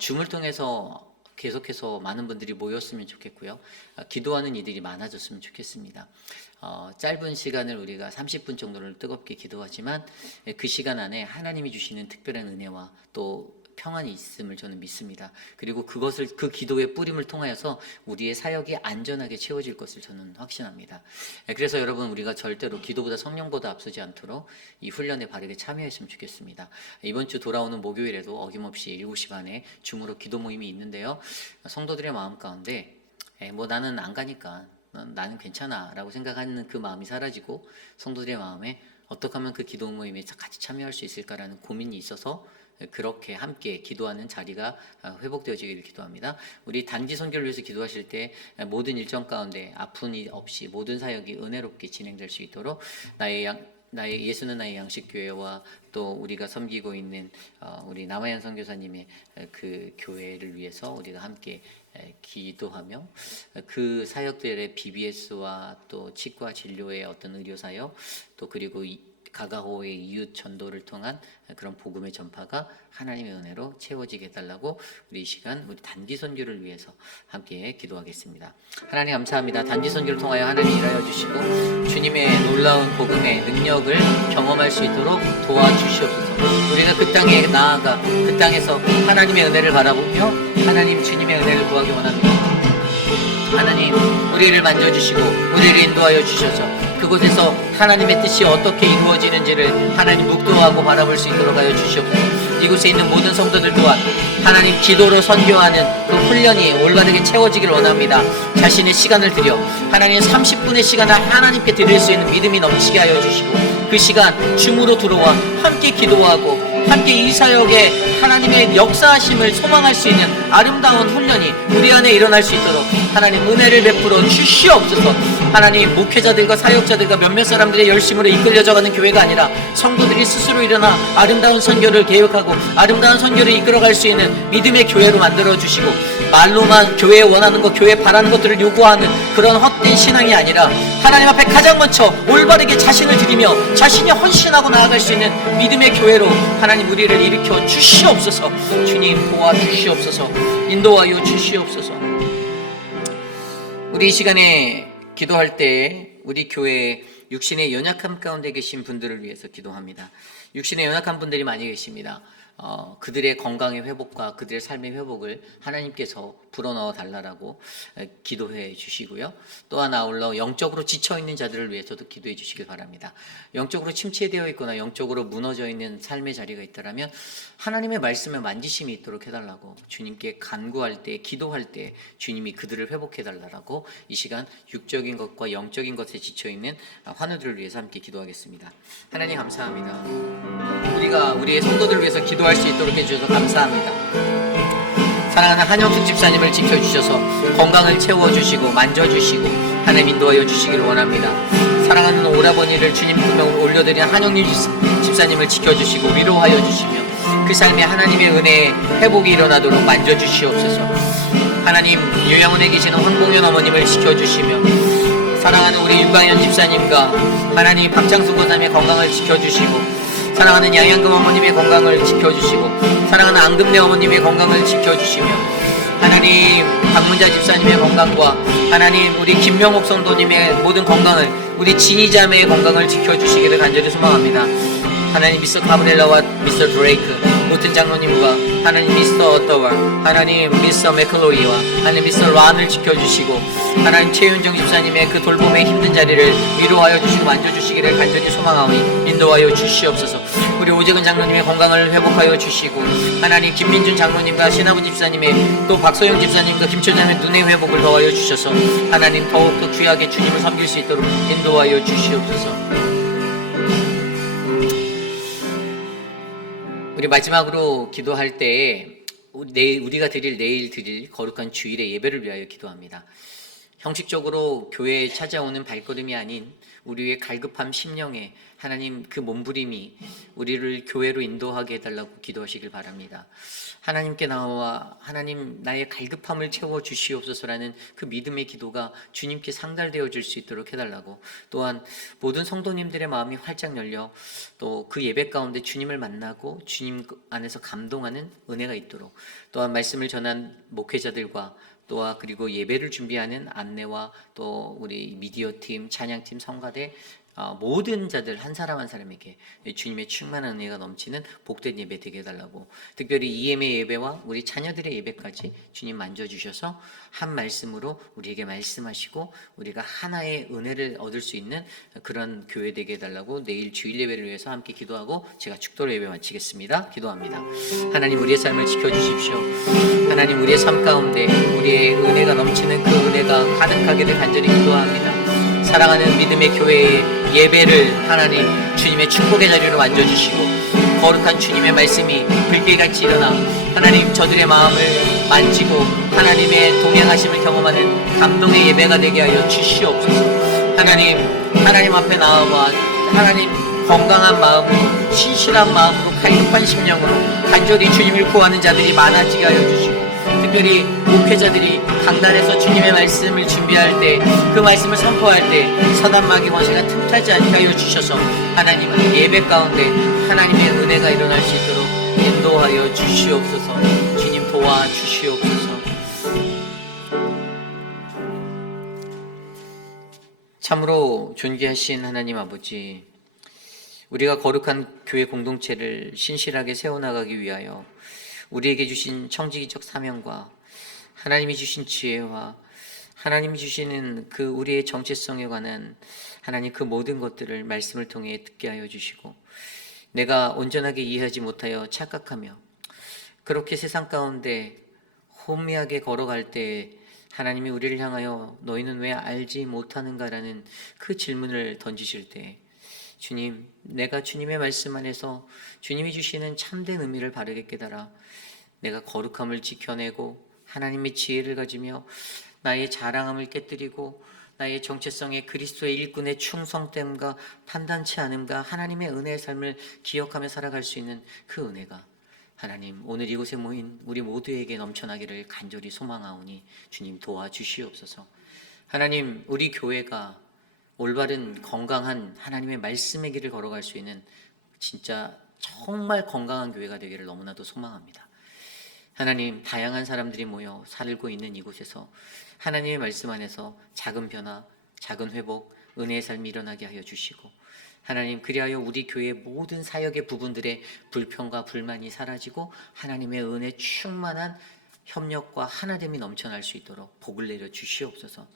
줌을 통해서 계속해서 많은 분들이 모였으면 좋겠고요. 기도하는 이들이 많아졌으면 좋겠습니다. 짧은 시간을 우리가 30분 정도를 뜨겁게 기도하지만 그 시간 안에 하나님이 주시는 특별한 은혜와 또 평안이 있음을 저는 믿습니다. 그리고 그 기도의 뿌림을 통하여서 우리의 사역이 안전하게 채워질 것을 저는 확신합니다. 그래서 여러분, 우리가 절대로 기도보다 성령보다 앞서지 않도록 이 훈련에 바르게 참여했으면 좋겠습니다. 이번 주 돌아오는 목요일에도 어김없이 7시 반에 줌으로 기도 모임이 있는데요. 성도들의 마음 가운데 나는 안 가니까 나는 괜찮아 라고 생각하는 그 마음이 사라지고 성도들의 마음에 어떻게 하면 그 기도 모임에 같이 참여할 수 있을까라는 고민이 있어서 그렇게 함께 기도하는 자리가 회복되어지기를 기도합니다. 우리 단기 선교를 위해서 기도하실 때 모든 일정 가운데 아픈 일 없이 모든 사역이 은혜롭게 진행될 수 있도록 나의 예수는 나의 양식교회와 또 우리가 섬기고 있는 우리 남아연 선교사님의 그 교회를 위해서 우리가 함께 기도하며 그 사역들의 BBS와 또 치과 진료의 어떤 의료 사역 또 그리고 가가호의 이웃 전도를 통한 그런 복음의 전파가 하나님의 은혜로 채워지게 해달라고 우리 이 시간 우리 단기 선교를 위해서 함께 기도하겠습니다. 하나님 감사합니다. 단기 선교를 통하여 하나님 일하여 주시고 주님의 놀라운 복음의 능력을 경험할 수 있도록 도와주시옵소서. 우리가 그 땅에 나아가 그 땅에서 하나님의 은혜를 바라보며 하나님 주님의 은혜를 구하기 원합니다. 하나님, 우리를 만져주시고 우리를 인도하여 주셔서 그곳에서 하나님의 뜻이 어떻게 이루어지는지를 하나님 묵도하고 바라볼 수 있도록 하여 주시옵소서. 이곳에 있는 모든 성도들 또한 하나님 기도로 선교하는 그 훈련이 올바르게 채워지길 원합니다. 자신의 시간을 들여 하나님 30분의 시간을 하나님께 드릴 수 있는 믿음이 넘치게 하여 주시고 그 시간 줌으로 들어와 함께 기도하고 함께 이 사역에 하나님의 역사하심을 소망할 수 있는 아름다운 훈련이 우리 안에 일어날 수 있도록 하나님 은혜를 베풀어 주시옵소서. 하나님, 목회자들과 사역자들과 몇몇 사람들의 열심으로 이끌려져가는 교회가 아니라 성도들이 스스로 일어나 아름다운 선교를 계획하고 아름다운 선교를 이끌어갈 수 있는 믿음의 교회로 만들어주시고 말로만 교회에 원하는 것, 교회에 바라는 것들을 요구하는 그런 헛된 신앙이 아니라 하나님 앞에 가장 먼저 올바르게 자신을 드리며 자신이 헌신하고 나아갈 수 있는 믿음의 교회로 하나님 우리를 일으켜 주시옵소서. 주님 도와주시옵소서. 인도하여 주시옵소서. 우리 이 시간에 기도할 때 우리 교회에 육신의 연약함 가운데 계신 분들을 위해서 기도합니다. 육신의 연약한 분들이 많이 계십니다. 그들의 건강의 회복과 그들의 삶의 회복을 하나님께서 불어넣어 달라고 기도해 주시고요. 또 하나 아울러 영적으로 지쳐있는 자들을 위해서도 기도해 주시길 바랍니다. 영적으로 침체되어 있거나 영적으로 무너져 있는 삶의 자리가 있다면 하나님의 말씀에 만지심이 있도록 해달라고 주님께 간구할 때, 기도할 때 주님이 그들을 회복해 달라고 이 시간 육적인 것과 영적인 것에 지쳐있는 환우들을 위해서 함께 기도하겠습니다. 하나님 감사합니다. 우리가 우리의 성도들을 위해서 기도할 수 있도록 해주셔서 감사합니다. 사랑하는 한영숙 집사님을 지켜주셔서 건강을 채워주시고 만져주시고 하나님 인도하여 주시기를 원합니다. 사랑하는 오라버니를 주님 품에 올려드린 한영림 집사님을 지켜주시고 위로하여 주시며 그 삶에 하나님의 은혜의 회복이 일어나도록 만져주시옵소서. 하나님, 요양원에 계시는 황봉현 어머님을 지켜주시며 사랑하는 우리 윤광현 집사님과 하나님 박장수 권사님의 건강을 지켜주시고 사랑하는 양양금 어머님의 건강을 지켜주시고 사랑하는 앙금네 어머님의 건강을 지켜주시며 하나님 박문자 집사님의 건강과 하나님 우리 김명옥 성도님의 모든 건강을 우리 지니자매의 건강을 지켜주시기를 간절히 소망합니다. 하나님 미스터 카브렐라와 미스터 드레이크 모튼 장로님과 하나님 미스터 어떠월 하나님 미스터 맥클로이와 하나님 미스터 란을 지켜주시고 하나님 최윤정 집사님의 그 돌봄의 힘든 자리를 위로하여 주시고 만져주시기를 간절히 소망하오니 인도하여 주시옵소서. 우리 오재근 장로님의 건강을 회복하여 주시고 하나님 김민준 장로님과 신하부 집사님의 또 박소영 집사님과 김초장의 눈의 회복을 더하여 주셔서 하나님 더욱더 귀하게 주님을 섬길 수 있도록 인도하여 주시옵소서. 우리 마지막으로 기도할 때에 우리가 내일 드릴 거룩한 주일의 예배를 위하여 기도합니다. 형식적으로 교회에 찾아오는 발걸음이 아닌 우리의 갈급함 심령에 하나님 그 몸부림이 우리를 교회로 인도하게 해달라고 기도하시길 바랍니다. 하나님께 나와 하나님 나의 갈급함을 채워주시옵소서라는 그 믿음의 기도가 주님께 상달되어질 수 있도록 해달라고, 또한 모든 성도님들의 마음이 활짝 열려 또 그 예배 가운데 주님을 만나고 주님 안에서 감동하는 은혜가 있도록, 또한 말씀을 전한 목회자들과 또한 그리고 예배를 준비하는 안내와 또 우리 미디어팀, 찬양팀, 성가대 모든 자들 한 사람 한 사람에게 주님의 충만한 은혜가 넘치는 복된 예배 되게 해달라고, 특별히 EM의 예배와 우리 자녀들의 예배까지 주님 만져주셔서 한 말씀으로 우리에게 말씀하시고 우리가 하나의 은혜를 얻을 수 있는 그런 교회 되게 해달라고 내일 주일 예배를 위해서 함께 기도하고 제가 축도로 예배 마치겠습니다. 기도합니다. 하나님 우리의 삶을 지켜주십시오. 하나님 우리의 삶 가운데 우리의 은혜가 넘치는 그 은혜가 가득하기를 간절히 기도합니다. 사랑하는 믿음의 교회의 예배를 하나님 주님의 축복의 자리로 만져주시고 거룩한 주님의 말씀이 불길같이 일어나 하나님 저들의 마음을 만지고 하나님의 동행하심을 경험하는 감동의 예배가 되게 하여 주시옵소서. 하나님 앞에 나와 하나님 건강한 마음으로 신실한 마음으로 갈급한 심령으로 간절히 주님을 구하는 자들이 많아지게 하여 주시고, 특별히 목회자들이 강단에서 주님의 말씀을 준비할 때 그 말씀을 선포할 때 사단마귀 권세가 틈타지 않게 하여 주셔서 하나님 예배 가운데 하나님의 은혜가 일어날 수 있도록 인도하여 주시옵소서. 주님 도와주시옵소서. 참으로 존귀하신 하나님 아버지, 우리가 거룩한 교회 공동체를 신실하게 세워나가기 위하여 우리에게 주신 청지기적 사명과 하나님이 주신 지혜와 하나님이 주시는 그 우리의 정체성에 관한 하나님 그 모든 것들을 말씀을 통해 듣게 하여 주시고, 내가 온전하게 이해하지 못하여 착각하며 그렇게 세상 가운데 혼미하게 걸어갈 때 하나님이 우리를 향하여 너희는 왜 알지 못하는가라는 그 질문을 던지실 때 주님, 내가 주님의 말씀 안에서 주님이 주시는 참된 의미를 바르게 깨달아 내가 거룩함을 지켜내고 하나님의 지혜를 가지며 나의 자랑함을 깨뜨리고 나의 정체성의 그리스도의 일꾼의 충성됨과 판단치 않음과 하나님의 은혜의 삶을 기억하며 살아갈 수 있는 그 은혜가 하나님 오늘 이곳에 모인 우리 모두에게 넘쳐나기를 간절히 소망하오니 주님 도와주시옵소서. 하나님 우리 교회가 올바른 건강한 하나님의 말씀의 길을 걸어갈 수 있는 진짜 정말 건강한 교회가 되기를 너무나도 소망합니다. 하나님 다양한 사람들이 모여 살고 있는 이곳에서 하나님의 말씀 안에서 작은 변화, 작은 회복, 은혜의 삶이 일어나게 하여 주시고, 하나님 그리하여 우리 교회의 모든 사역의 부분들의 불평과 불만이 사라지고 하나님의 은혜 충만한 협력과 하나됨이 넘쳐날 수 있도록 복을 내려 주시옵소서.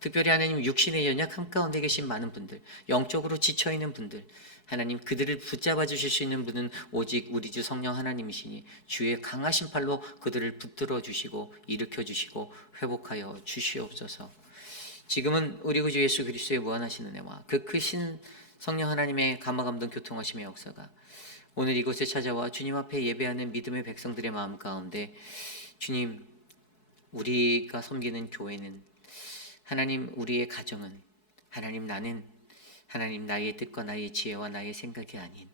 특별히 하나님 육신의 연약함 가운데 계신 많은 분들, 영적으로 지쳐있는 분들, 하나님 그들을 붙잡아 주실 수 있는 분은 오직 우리 주 성령 하나님이시니 주의 강하신 팔로 그들을 붙들어 주시고 일으켜 주시고 회복하여 주시옵소서. 지금은 우리 구주 예수 그리스도의 무한하신 은혜와 그 크신 성령 하나님의 감화감동 교통하심의 역사가 오늘 이곳에 찾아와 주님 앞에 예배하는 믿음의 백성들의 마음 가운데, 주님 우리가 섬기는 교회는, 하나님 우리의 가정은, 하나님 나는 하나님 나의 뜻과 나의 지혜와 나의 생각이 아닌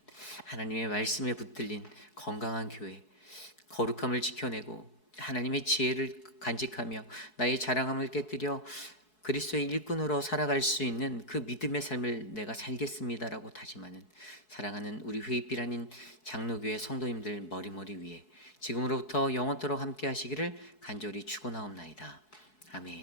하나님의 말씀에 붙들린 건강한 교회, 거룩함을 지켜내고 하나님의 지혜를 간직하며 나의 자랑함을 깨뜨려 그리스도의 일꾼으로 살아갈 수 있는 그 믿음의 삶을 내가 살겠습니다라고 다짐하는 사랑하는 우리 회입비라는 장로교회 성도님들 머리머리 위에 지금으로부터 영원토록 함께 하시기를 간절히 축원하옵나이다. 아멘.